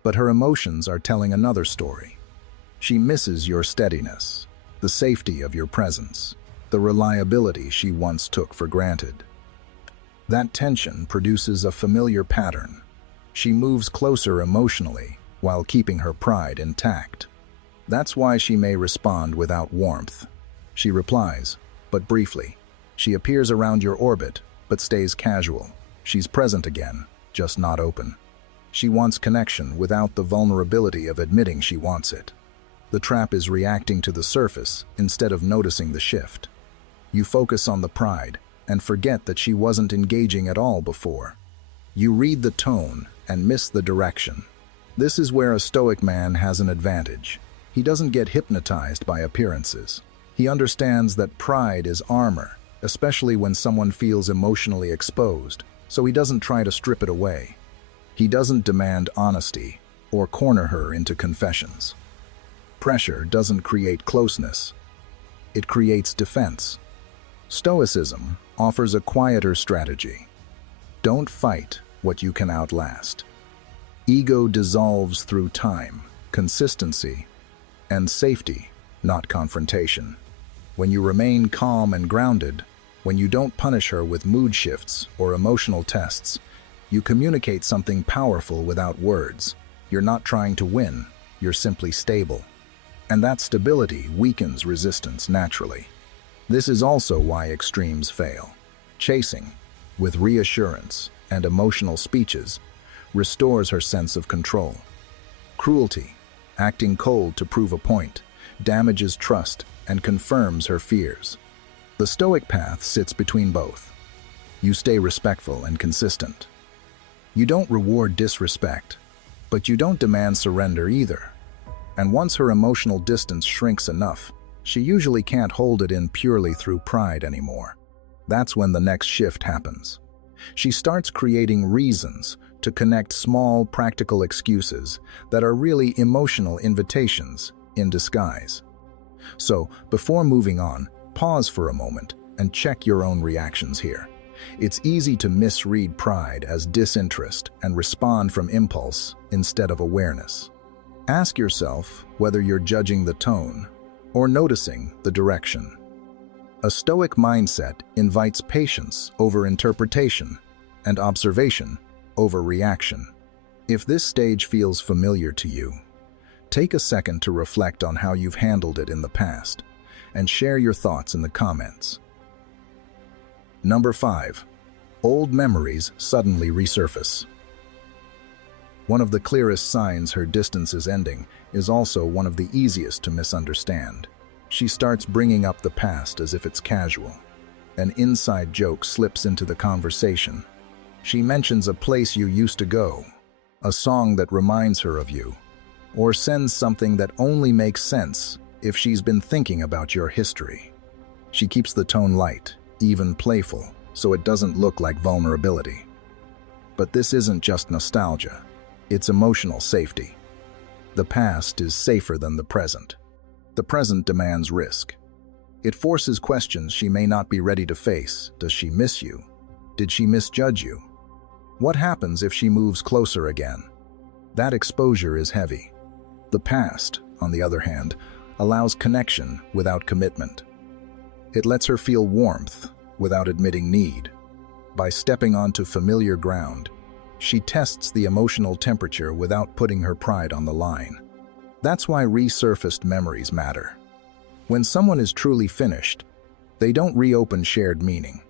but her emotions are telling another story. She misses your steadiness, the safety of your presence, the reliability she once took for granted. That tension produces a familiar pattern. She moves closer emotionally while keeping her pride intact. That's why she may respond without warmth. She replies, but briefly. She appears around your orbit, but stays casual. She's present again, just not open. She wants connection without the vulnerability of admitting she wants it. The trap is reacting to the surface instead of noticing the shift. You focus on the pride and forget that she wasn't engaging at all before. You read the tone and miss the direction. This is where a Stoic man has an advantage. He doesn't get hypnotized by appearances. He understands that pride is armor, especially when someone feels emotionally exposed, so he doesn't try to strip it away. He doesn't demand honesty or corner her into confessions. Pressure doesn't create closeness. It creates defense. Stoicism offers a quieter strategy. Don't fight what you can outlast. Ego dissolves through time, consistency, and safety, not confrontation. When you remain calm and grounded, when you don't punish her with mood shifts or emotional tests, you communicate something powerful without words. You're not trying to win, you're simply stable. And that stability weakens resistance naturally. This is also why extremes fail. Chasing, with reassurance and emotional speeches, restores her sense of control. Cruelty, acting cold to prove a point, damages trust and confirms her fears. The Stoic path sits between both. You stay respectful and consistent. You don't reward disrespect, but you don't demand surrender either. And once her emotional distance shrinks enough, she usually can't hold it in purely through pride anymore. That's when the next shift happens. She starts creating reasons to connect small, practical excuses that are really emotional invitations in disguise. So, before moving on, pause for a moment and check your own reactions here. It's easy to misread pride as disinterest and respond from impulse instead of awareness. Ask yourself whether you're judging the tone or noticing the direction. A Stoic mindset invites patience over interpretation and observation over reaction. If this stage feels familiar to you, take a second to reflect on how you've handled it in the past and share your thoughts in the comments. Number 5. Old memories suddenly resurface. One of the clearest signs her distance is ending is also one of the easiest to misunderstand. She starts bringing up the past as if it's casual. An inside joke slips into the conversation. She mentions a place you used to go, a song that reminds her of you, or sends something that only makes sense if she's been thinking about your history. She keeps the tone light, even playful, so it doesn't look like vulnerability. But this isn't just nostalgia, it's emotional safety. The past is safer than the present. The present demands risk. It forces questions she may not be ready to face. Does she miss you? Did she misjudge you? What happens if she moves closer again? That exposure is heavy. The past, on the other hand, allows connection without commitment. It lets her feel warmth without admitting need. By stepping onto familiar ground, she tests the emotional temperature without putting her pride on the line. That's why resurfaced memories matter. When someone is truly finished, they don't reopen shared meaning.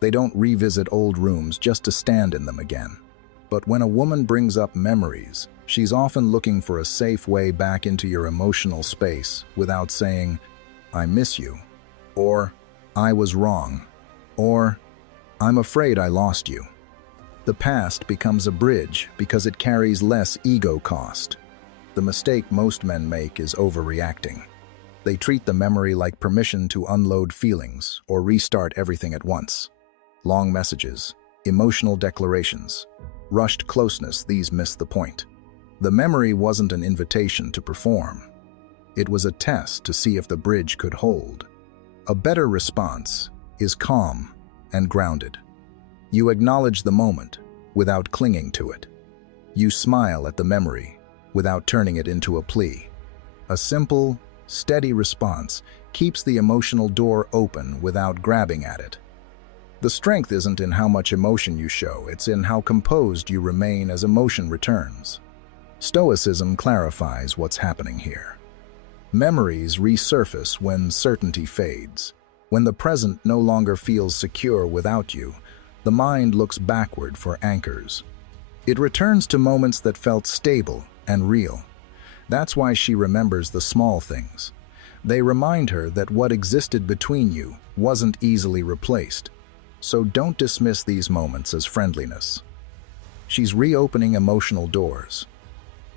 They don't revisit old rooms just to stand in them again. But when a woman brings up memories, she's often looking for a safe way back into your emotional space without saying, "I miss you," or "I was wrong," or "I'm afraid I lost you." The past becomes a bridge because it carries less ego cost. The mistake most men make is overreacting. They treat the memory like permission to unload feelings or restart everything at once. Long messages, emotional declarations, rushed closeness, these miss the point. The memory wasn't an invitation to perform. It was a test to see if the bridge could hold. A better response is calm and grounded. You acknowledge the moment without clinging to it. You smile at the memory without turning it into a plea. A simple, steady response keeps the emotional door open without grabbing at it. The strength isn't in how much emotion you show, it's in how composed you remain as emotion returns. Stoicism clarifies what's happening here. Memories resurface when certainty fades. When the present no longer feels secure without you, the mind looks backward for anchors. It returns to moments that felt stable and real. That's why she remembers the small things. They remind her that what existed between you wasn't easily replaced. So don't dismiss these moments as friendliness. She's reopening emotional doors.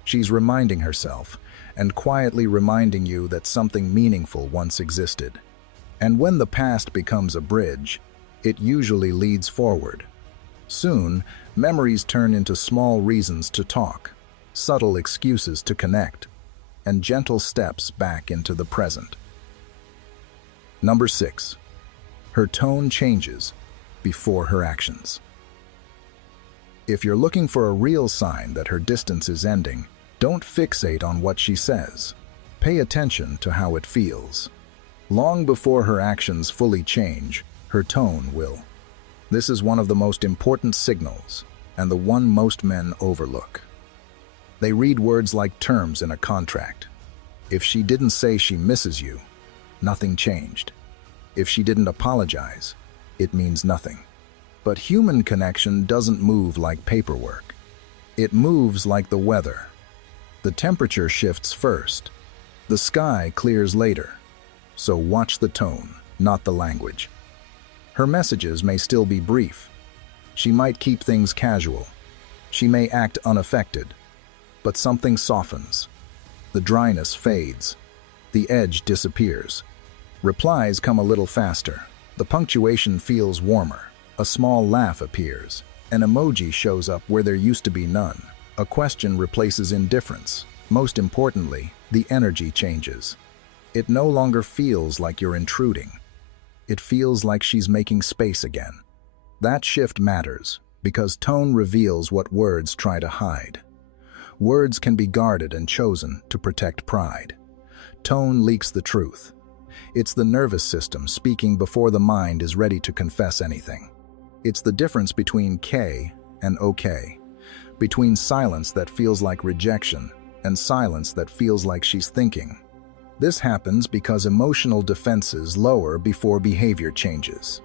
She's reminding herself and quietly reminding you that something meaningful once existed. And when the past becomes a bridge, it usually leads forward. Soon, memories turn into small reasons to talk, subtle excuses to connect, and gentle steps back into the present. Number 6. Her tone changes before her actions. If you're looking for a real sign that her distance is ending, don't fixate on what she says. Pay attention to how it feels. Long before her actions fully change, her tone will. This is one of the most important signals, and the one most men overlook. They read words like terms in a contract. If she didn't say she misses you, nothing changed. If she didn't apologize, it means nothing. But human connection doesn't move like paperwork. It moves like the weather. The temperature shifts first. The sky clears later. So watch the tone, not the language. Her messages may still be brief. She might keep things casual. She may act unaffected. But something softens. The dryness fades. The edge disappears. Replies come a little faster. The punctuation feels warmer. A small laugh appears. An emoji shows up where there used to be none. A question replaces indifference. Most importantly, the energy changes. It no longer feels like you're intruding. it feels like she's making space again. That shift matters because tone reveals what words try to hide. Words can be guarded and chosen to protect pride. Tone leaks the truth. It's the nervous system speaking before the mind is ready to confess anything. It's the difference between K and OK, between silence that feels like rejection and silence that feels like she's thinking. This happens because emotional defenses lower before behavior changes.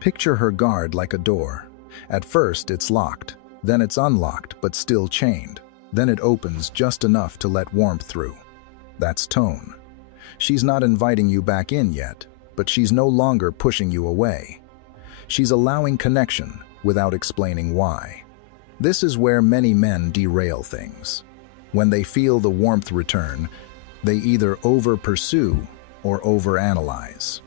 Picture her guard like a door. At first, it's locked, then it's unlocked but still chained. Then it opens just enough to let warmth through. That's tone. She's not inviting you back in yet, but she's no longer pushing you away. She's allowing connection without explaining why. This is where many men derail things. When they feel the warmth return, they either over-pursue or over-analyze.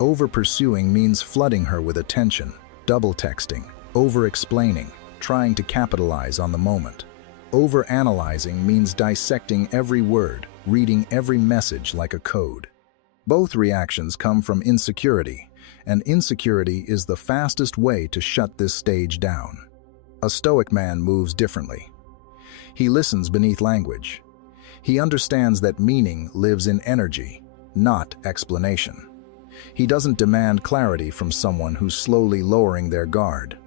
Over-pursuing means flooding her with attention, double-texting, over-explaining, trying to capitalize on the moment. Over-analyzing means dissecting every word, reading every message like a code. Both reactions come from insecurity, and insecurity is the fastest way to shut this stage down. A Stoic man moves differently. He listens beneath language. He understands that meaning lives in energy, not explanation. He doesn't demand clarity from someone who's slowly lowering their guard.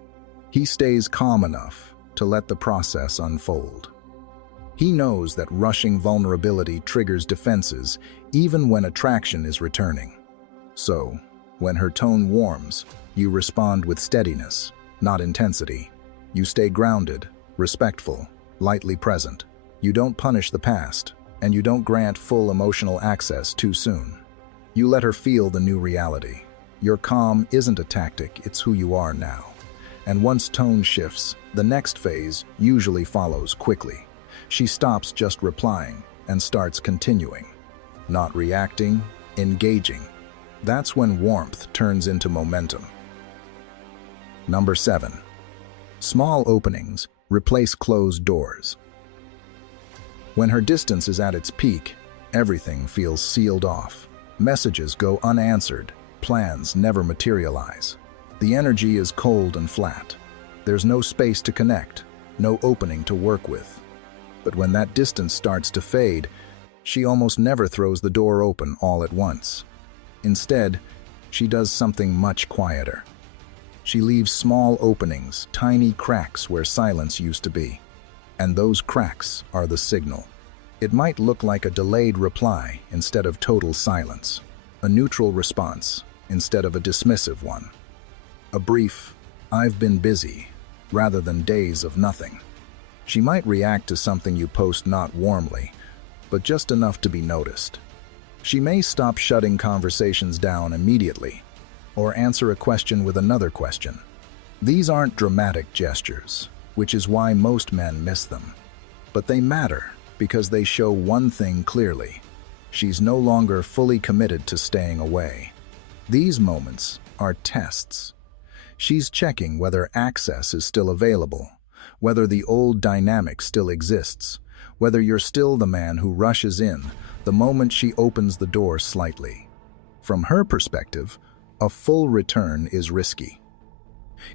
He stays calm enough to let the process unfold. He knows that rushing vulnerability triggers defenses even when attraction is returning. So, when her tone warms, you respond with steadiness, not intensity. You stay grounded, respectful, lightly present. You don't punish the past, and you don't grant full emotional access too soon. You let her feel the new reality. Your calm isn't a tactic, it's who you are now. And once tone shifts, the next phase usually follows quickly. She stops just replying and starts continuing. Not reacting, engaging. That's when warmth turns into momentum. Number 7. Small openings replace closed doors. When her distance is at its peak, everything feels sealed off. Messages go unanswered, plans never materialize. The energy is cold and flat. There's no space to connect, no opening to work with. But when that distance starts to fade, she almost never throws the door open all at once. Instead, she does something much quieter. She leaves small openings, tiny cracks where silence used to be. And those cracks are the signal. It might look like a delayed reply instead of total silence, a neutral response instead of a dismissive one, a brief, "I've been busy," rather than days of nothing. She might react to something you post not warmly, but just enough to be noticed. She may stop shutting conversations down immediately, or answer a question with another question. These aren't dramatic gestures, which is why most men miss them. But they matter because they show one thing clearly: she's no longer fully committed to staying away. These moments are tests. She's checking whether access is still available, whether the old dynamic still exists, whether you're still the man who rushes in the moment she opens the door slightly. From her perspective, a full return is risky.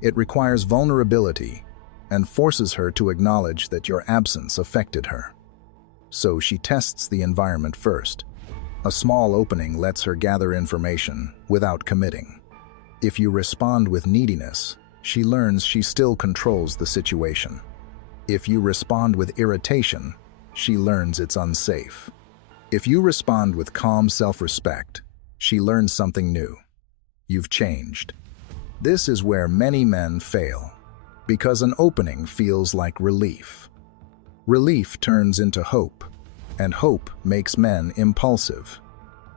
It requires vulnerability and forces her to acknowledge that your absence affected her. So she tests the environment first. A small opening lets her gather information without committing. If you respond with neediness, she learns she still controls the situation. If you respond with irritation, she learns it's unsafe. If you respond with calm self-respect, she learns something new. You've changed. This is where many men fail, because an opening feels like relief. Relief turns into hope, and hope makes men impulsive.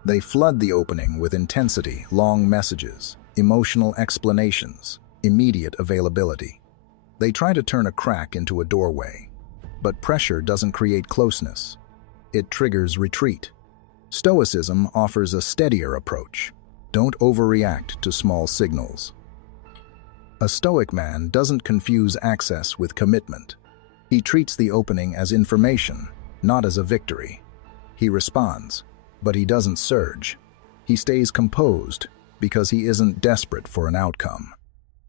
They flood the opening with intensity, long messages, emotional explanations, immediate availability. They try to turn a crack into a doorway, but pressure doesn't create closeness. It triggers retreat. Stoicism offers a steadier approach. Don't overreact to small signals. A Stoic man doesn't confuse access with commitment. He treats the opening as information, not as a victory. He responds, but he doesn't surge. He stays composed, because he isn't desperate for an outcome.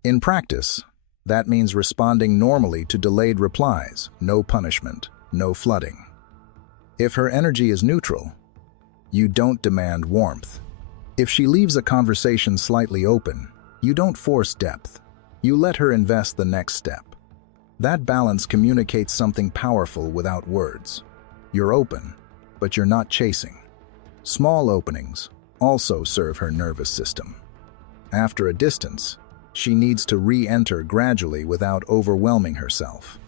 In practice, that means responding normally to delayed replies, no punishment, no flooding. If her energy is neutral, you don't demand warmth. If she leaves a conversation slightly open, you don't force depth. You let her invest the next step. That balance communicates something powerful without words. You're open, but you're not chasing. Small openings also serve her nervous system. After a distance, she needs to re-enter gradually without overwhelming herself.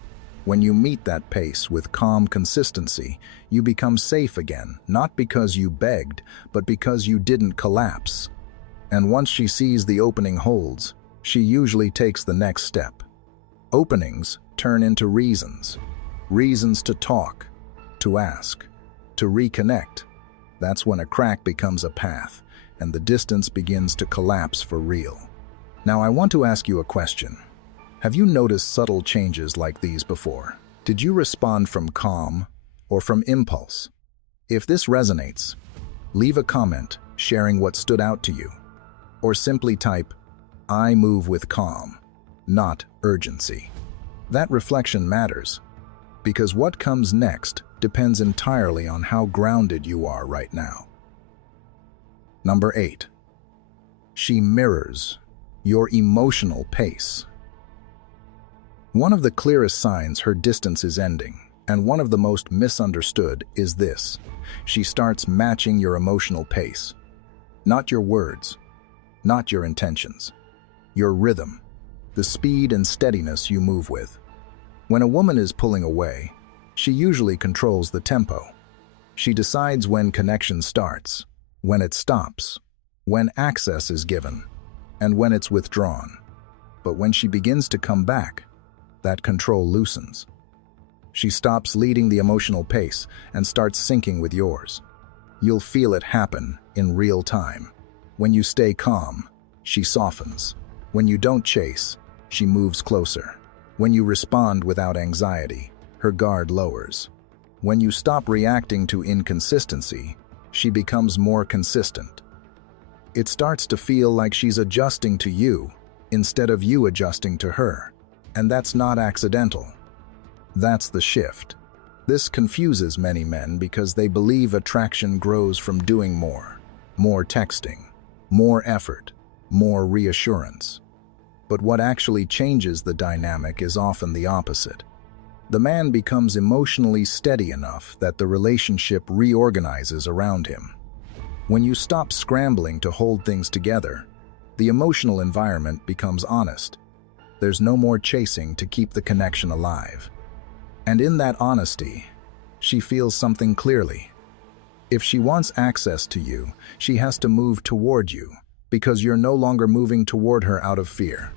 When you meet that pace with calm consistency, you become safe again, not because you begged, but because you didn't collapse. And once she sees the opening holds, she usually takes the next step. Openings turn into reasons. Reasons to talk, to ask, to reconnect. That's when a crack becomes a path, and the distance begins to collapse for real. Now I want to ask you a question. Have you noticed subtle changes like these before? Did you respond from calm or from impulse? If this resonates, leave a comment sharing what stood out to you, or simply type, "I move with calm, not urgency." That reflection matters, because what comes next depends entirely on how grounded you are right now. Number 8. She mirrors your emotional pace. One of the clearest signs her distance is ending, and one of the most misunderstood, is this: she starts matching your emotional pace. Not your words, not your intentions, your rhythm, the speed and steadiness you move with. When a woman is pulling away, she usually controls the tempo. She decides when connection starts, when it stops, when access is given, and when it's withdrawn. But when she begins to come back, that control loosens. She stops leading the emotional pace and starts syncing with yours. You'll feel it happen in real time. When you stay calm, she softens. When you don't chase, she moves closer. When you respond without anxiety, her guard lowers. When you stop reacting to inconsistency, she becomes more consistent. It starts to feel like she's adjusting to you instead of you adjusting to her. And that's not accidental. That's the shift. This confuses many men because they believe attraction grows from doing more. More texting, more effort, more reassurance. But what actually changes the dynamic is often the opposite. The man becomes emotionally steady enough that the relationship reorganizes around him. When you stop scrambling to hold things together, the emotional environment becomes honest. There's no more chasing to keep the connection alive. And in that honesty, she feels something clearly. If she wants access to you, she has to move toward you, because you're no longer moving toward her out of fear.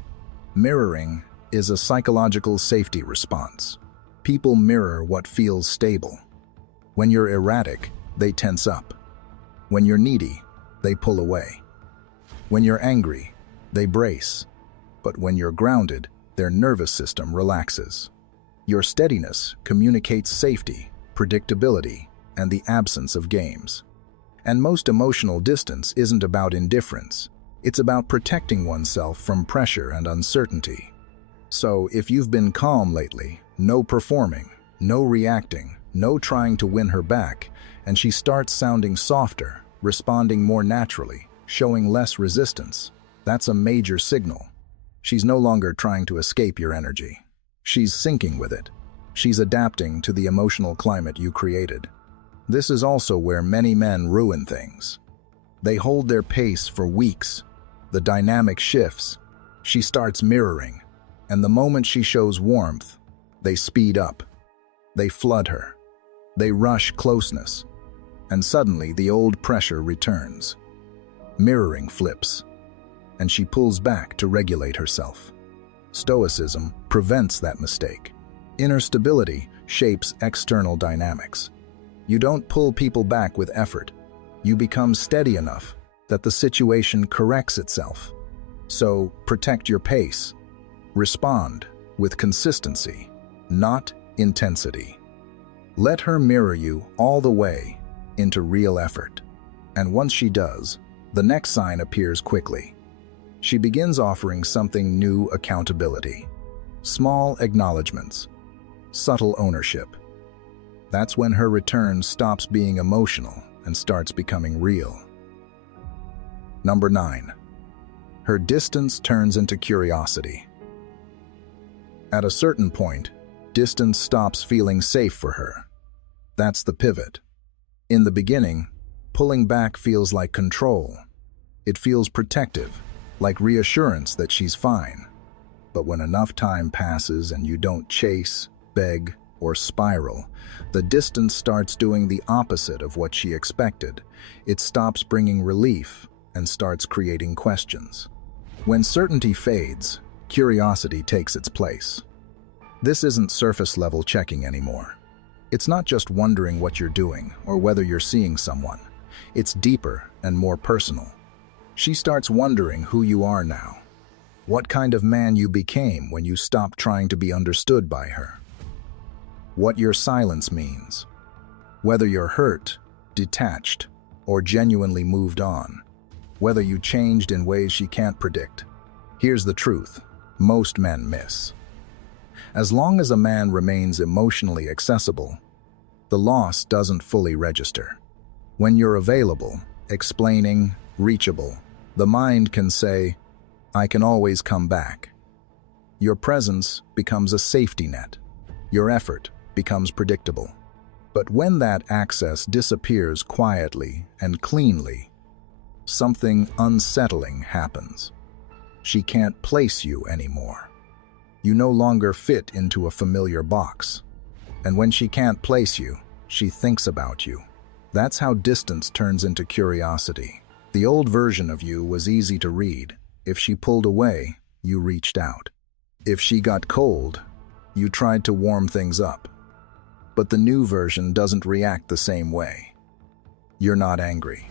Mirroring is a psychological safety response. People mirror what feels stable. When you're erratic, they tense up. When you're needy, they pull away. When you're angry, they brace. But when you're grounded, their nervous system relaxes. Your steadiness communicates safety, predictability, and the absence of games. And most emotional distance isn't about indifference. It's about protecting oneself from pressure and uncertainty. So if you've been calm lately, no performing, no reacting, no trying to win her back, and she starts sounding softer, responding more naturally, showing less resistance, that's a major signal. She's no longer trying to escape your energy. She's syncing with it. She's adapting to the emotional climate you created. This is also where many men ruin things. They hold their pace for weeks. The dynamic shifts. She starts mirroring, and the moment she shows warmth, they speed up. They flood her. They rush closeness. And suddenly the old pressure returns. Mirroring flips, and she pulls back to regulate herself. Stoicism prevents that mistake. Inner stability shapes external dynamics. You don't pull people back with effort. You become steady enough that the situation corrects itself. So protect your pace. Respond with consistency, not intensity. Let her mirror you all the way into real effort. And once she does, The next sign appears quickly. She begins offering something new: accountability. Small acknowledgments. Subtle ownership. That's when her return stops being emotional and starts becoming real. Number 9. Her distance turns into curiosity. At a certain point, distance stops feeling safe for her. That's the pivot. In the beginning, pulling back feels like control. It feels protective, like reassurance that she's fine. But when enough time passes and you don't chase, beg, or spiral, the distance starts doing the opposite of what she expected. It stops bringing relief and starts creating questions. When certainty fades, curiosity takes its place. This isn't surface-level checking anymore. It's not just wondering what you're doing or whether you're seeing someone. It's deeper and more personal. She starts wondering who you are now, what kind of man you became when you stopped trying to be understood by her, what your silence means, whether you're hurt, detached, or genuinely moved on, whether you changed in ways she can't predict. Here's the truth most men miss. As long as a man remains emotionally accessible, the loss doesn't fully register. When you're available, explaining, reachable, the mind can say, "I can always come back." Your presence becomes a safety net. Your effort becomes predictable. But when that access disappears quietly and cleanly, something unsettling happens. She can't place you anymore. You no longer fit into a familiar box. And when she can't place you, she thinks about you. That's how distance turns into curiosity. The old version of you was easy to read. If she pulled away, you reached out. If she got cold, you tried to warm things up. But the new version doesn't react the same way. You're not angry.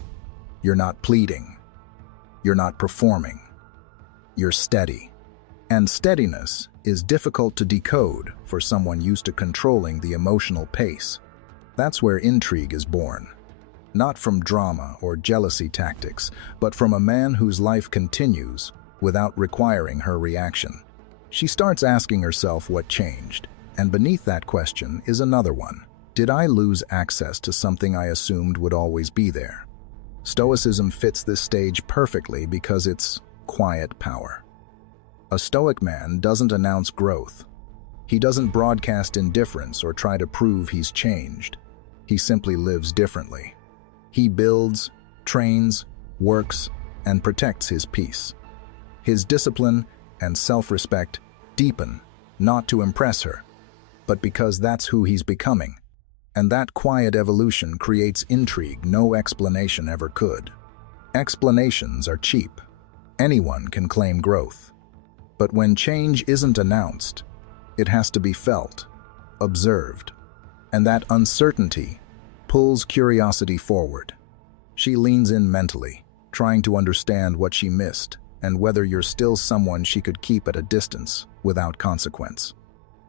You're not pleading. You're not performing. You're steady. And steadiness is difficult to decode for someone used to controlling the emotional pace. That's where intrigue is born. Not from drama or jealousy tactics, but from a man whose life continues without requiring her reaction. She starts asking herself what changed, and beneath that question is another one. Did I lose access to something I assumed would always be there? Stoicism fits this stage perfectly because it's quiet power. A Stoic man doesn't announce growth. He doesn't broadcast indifference or try to prove he's changed. He simply lives differently. He builds, trains, works, and protects his peace. His discipline and self-respect deepen, not to impress her, but because that's who he's becoming. And that quiet evolution creates intrigue no explanation ever could. Explanations are cheap. Anyone can claim growth. But when change isn't announced, it has to be felt, observed. And that uncertainty pulls curiosity forward. She leans in mentally, trying to understand what she missed and whether you're still someone she could keep at a distance without consequence.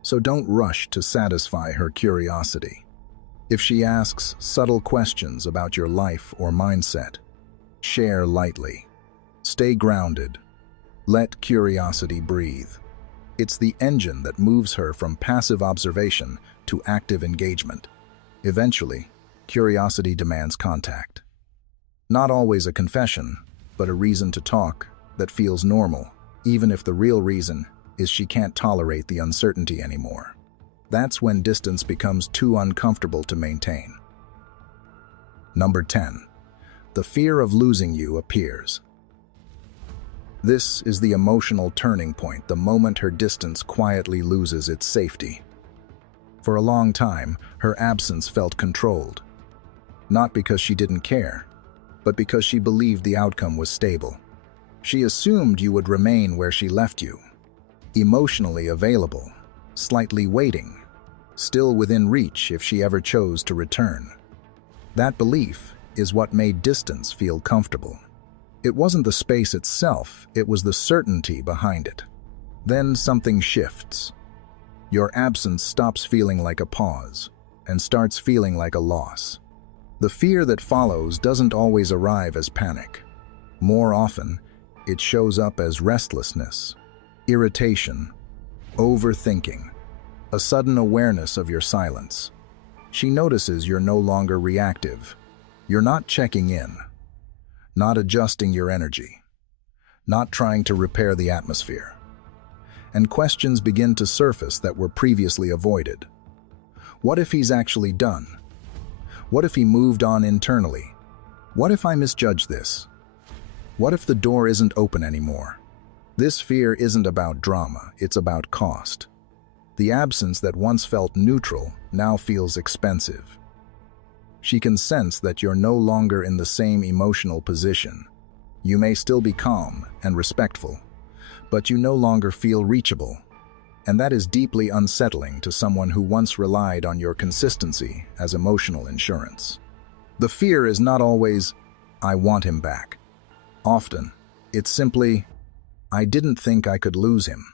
So don't rush to satisfy her curiosity. If she asks subtle questions about your life or mindset, share lightly. Stay grounded. Let curiosity breathe. It's the engine that moves her from passive observation to active engagement. Eventually, curiosity demands contact. Not always a confession, but a reason to talk that feels normal, even if the real reason is she can't tolerate the uncertainty anymore. That's when distance becomes too uncomfortable to maintain. Number 10. The fear of losing you appears. This is the emotional turning point, the moment her distance quietly loses its safety. For a long time, her absence felt controlled. Not because she didn't care, but because she believed the outcome was stable. She assumed you would remain where she left you, emotionally available, slightly waiting, still within reach if she ever chose to return. That belief is what made distance feel comfortable. It wasn't the space itself, it was the certainty behind it. Then something shifts. Your absence stops feeling like a pause and starts feeling like a loss. The fear that follows doesn't always arrive as panic. More often, it shows up as restlessness, irritation, overthinking, a sudden awareness of your silence. She notices you're no longer reactive. You're not checking in, not adjusting your energy, not trying to repair the atmosphere. And questions begin to surface that were previously avoided. What if he's actually done? What if he moved on internally? What if I misjudge this? What if the door isn't open anymore? This fear isn't about drama, it's about cost. The absence that once felt neutral now feels expensive. She can sense that you're no longer in the same emotional position. You may still be calm and respectful, but you no longer feel reachable. And that is deeply unsettling to someone who once relied on your consistency as emotional insurance. The fear is not always, "I want him back." Often, it's simply, "I didn't think I could lose him."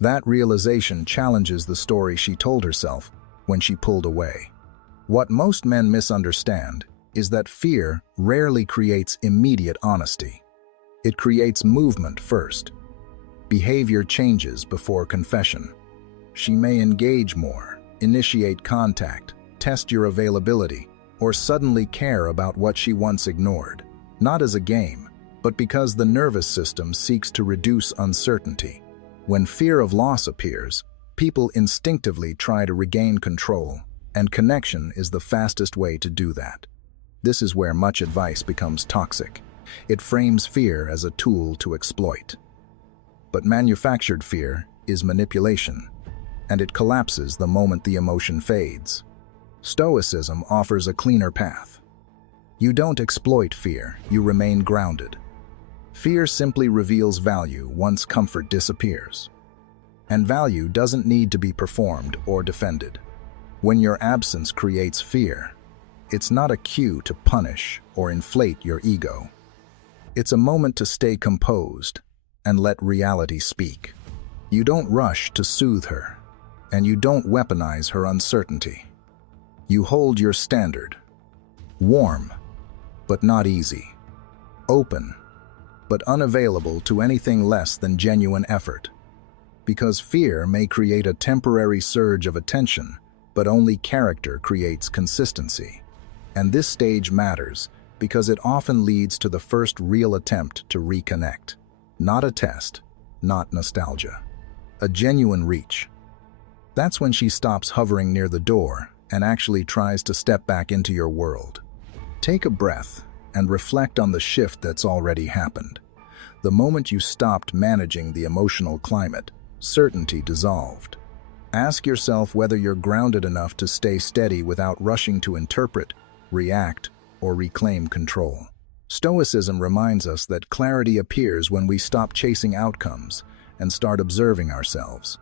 That realization challenges the story she told herself when she pulled away. What most men misunderstand is that fear rarely creates immediate honesty. It creates movement first. Behavior changes before confession. She may engage more, initiate contact, test your availability, or suddenly care about what she once ignored, not as a game, but because the nervous system seeks to reduce uncertainty. When fear of loss appears, people instinctively try to regain control, and connection is the fastest way to do that. This is where much advice becomes toxic. It frames fear as a tool to exploit. But manufactured fear is manipulation, and it collapses the moment the emotion fades. Stoicism offers a cleaner path. You don't exploit fear, you remain grounded. Fear simply reveals value once comfort disappears. And value doesn't need to be performed or defended. When your absence creates fear, it's not a cue to punish or inflate your ego. It's a moment to stay composed and let reality speak. You don't rush to soothe her, and you don't weaponize her uncertainty. You hold your standard. Warm, but not easy. Open, but unavailable to anything less than genuine effort. Because fear may create a temporary surge of attention, but only character creates consistency. And this stage matters because it often leads to the first real attempt to reconnect. Not a test, not nostalgia. A genuine reach. That's when she stops hovering near the door and actually tries to step back into your world. Take a breath and reflect on the shift that's already happened. The moment you stopped managing the emotional climate, certainty dissolved. Ask yourself whether you're grounded enough to stay steady without rushing to interpret, react, or reclaim control. Stoicism reminds us that clarity appears when we stop chasing outcomes and start observing ourselves.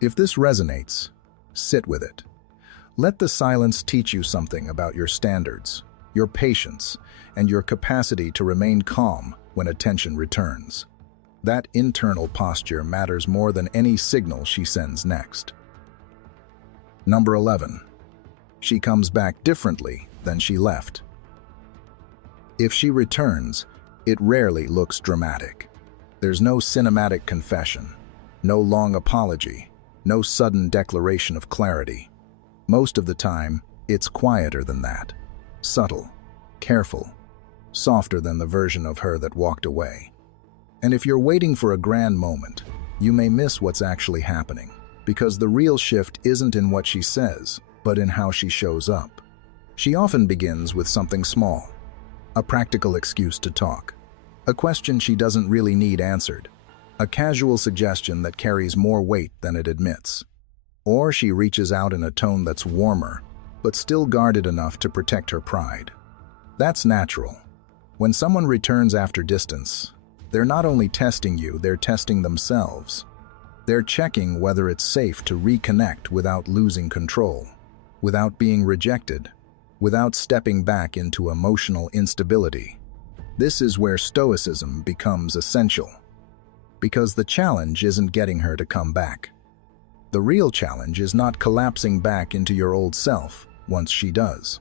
If this resonates, sit with it. Let the silence teach you something about your standards, your patience, and your capacity to remain calm when attention returns. That internal posture matters more than any signal she sends next. Number 11. She comes back differently than she left. If she returns, it rarely looks dramatic. There's no cinematic confession, no long apology, no sudden declaration of clarity. Most of the time, it's quieter than that. Subtle, careful, softer than the version of her that walked away. And if you're waiting for a grand moment, you may miss what's actually happening, because the real shift isn't in what she says, but in how she shows up. She often begins with something small, a practical excuse to talk, a question she doesn't really need answered, a casual suggestion that carries more weight than it admits. Or she reaches out in a tone that's warmer, but still guarded enough to protect her pride. That's natural. When someone returns after distance, they're not only testing you, they're testing themselves. They're checking whether it's safe to reconnect without losing control, without being rejected, without stepping back into emotional instability. This is where Stoicism becomes essential. Because the challenge isn't getting her to come back. The real challenge is not collapsing back into your old self once she does.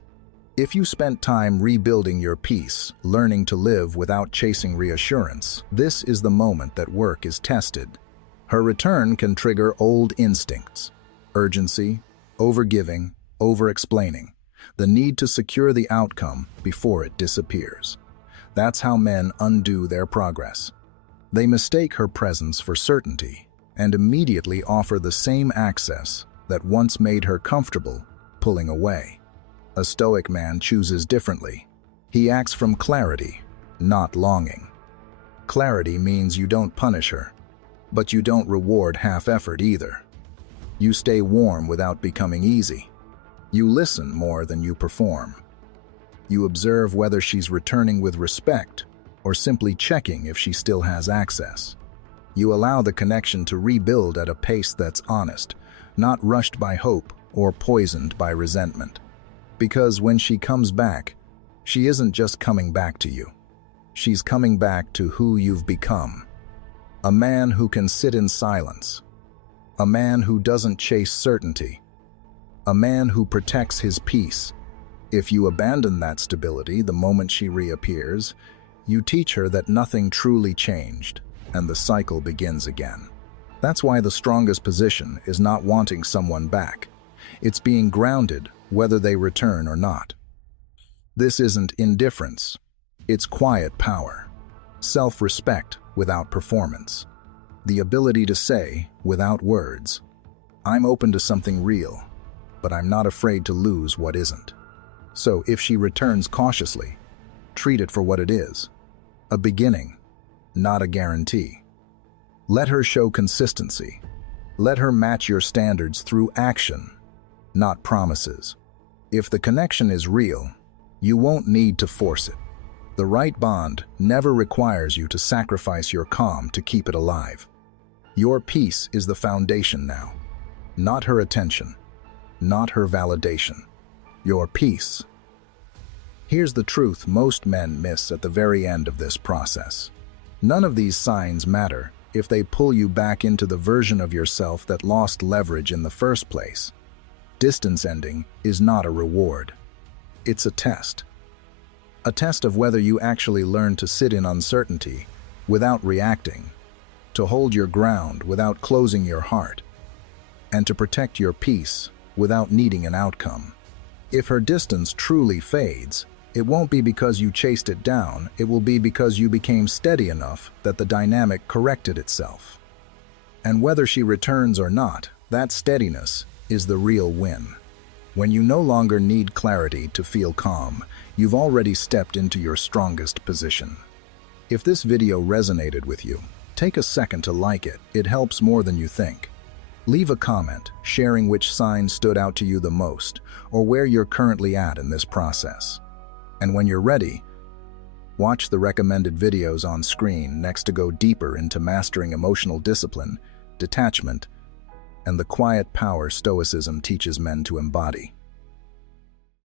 If you spent time rebuilding your peace, learning to live without chasing reassurance, this is the moment that work is tested. Her return can trigger old instincts: urgency, overgiving, over-explaining, the need to secure the outcome before it disappears. That's how men undo their progress. They mistake her presence for certainty and immediately offer the same access that once made her comfortable, pulling away. A Stoic man chooses differently. He acts from clarity, not longing. Clarity means you don't punish her, but you don't reward half-effort either. You stay warm without becoming easy. You listen more than you perform. You observe whether she's returning with respect or simply checking if she still has access. You allow the connection to rebuild at a pace that's honest, not rushed by hope or poisoned by resentment. Because when she comes back, she isn't just coming back to you. She's coming back to who you've become. A man who can sit in silence. A man who doesn't chase certainty. A man who protects his peace. If you abandon that stability the moment she reappears, you teach her that nothing truly changed, and the cycle begins again. That's why the strongest position is not wanting someone back. It's being grounded whether they return or not. This isn't indifference. It's quiet power. Self-respect without performance. The ability to say, without words, "I'm open to something real, but I'm not afraid to lose what isn't." So if she returns cautiously, treat it for what it is: a beginning, not a guarantee. Let her show consistency. Let her match your standards through action, not promises. If the connection is real, you won't need to force it. The right bond never requires you to sacrifice your calm to keep it alive. Your peace is the foundation now, not her attention, not her validation. Your peace. Here's the truth most men miss at the very end of this process. None of these signs matter if they pull you back into the version of yourself that lost leverage in the first place. Distance ending is not a reward. It's a test. A test of whether you actually learn to sit in uncertainty without reacting, to hold your ground without closing your heart, and to protect your peace without needing an outcome. If her distance truly fades, it won't be because you chased it down, it will be because you became steady enough that the dynamic corrected itself. And whether she returns or not, that steadiness is the real win. When you no longer need clarity to feel calm, you've already stepped into your strongest position. If this video resonated with you, take a second to like it. It helps more than you think. Leave a comment sharing which sign stood out to you the most or where you're currently at in this process. And when you're ready, watch the recommended videos on screen next to go deeper into mastering emotional discipline, detachment, and the quiet power Stoicism teaches men to embody.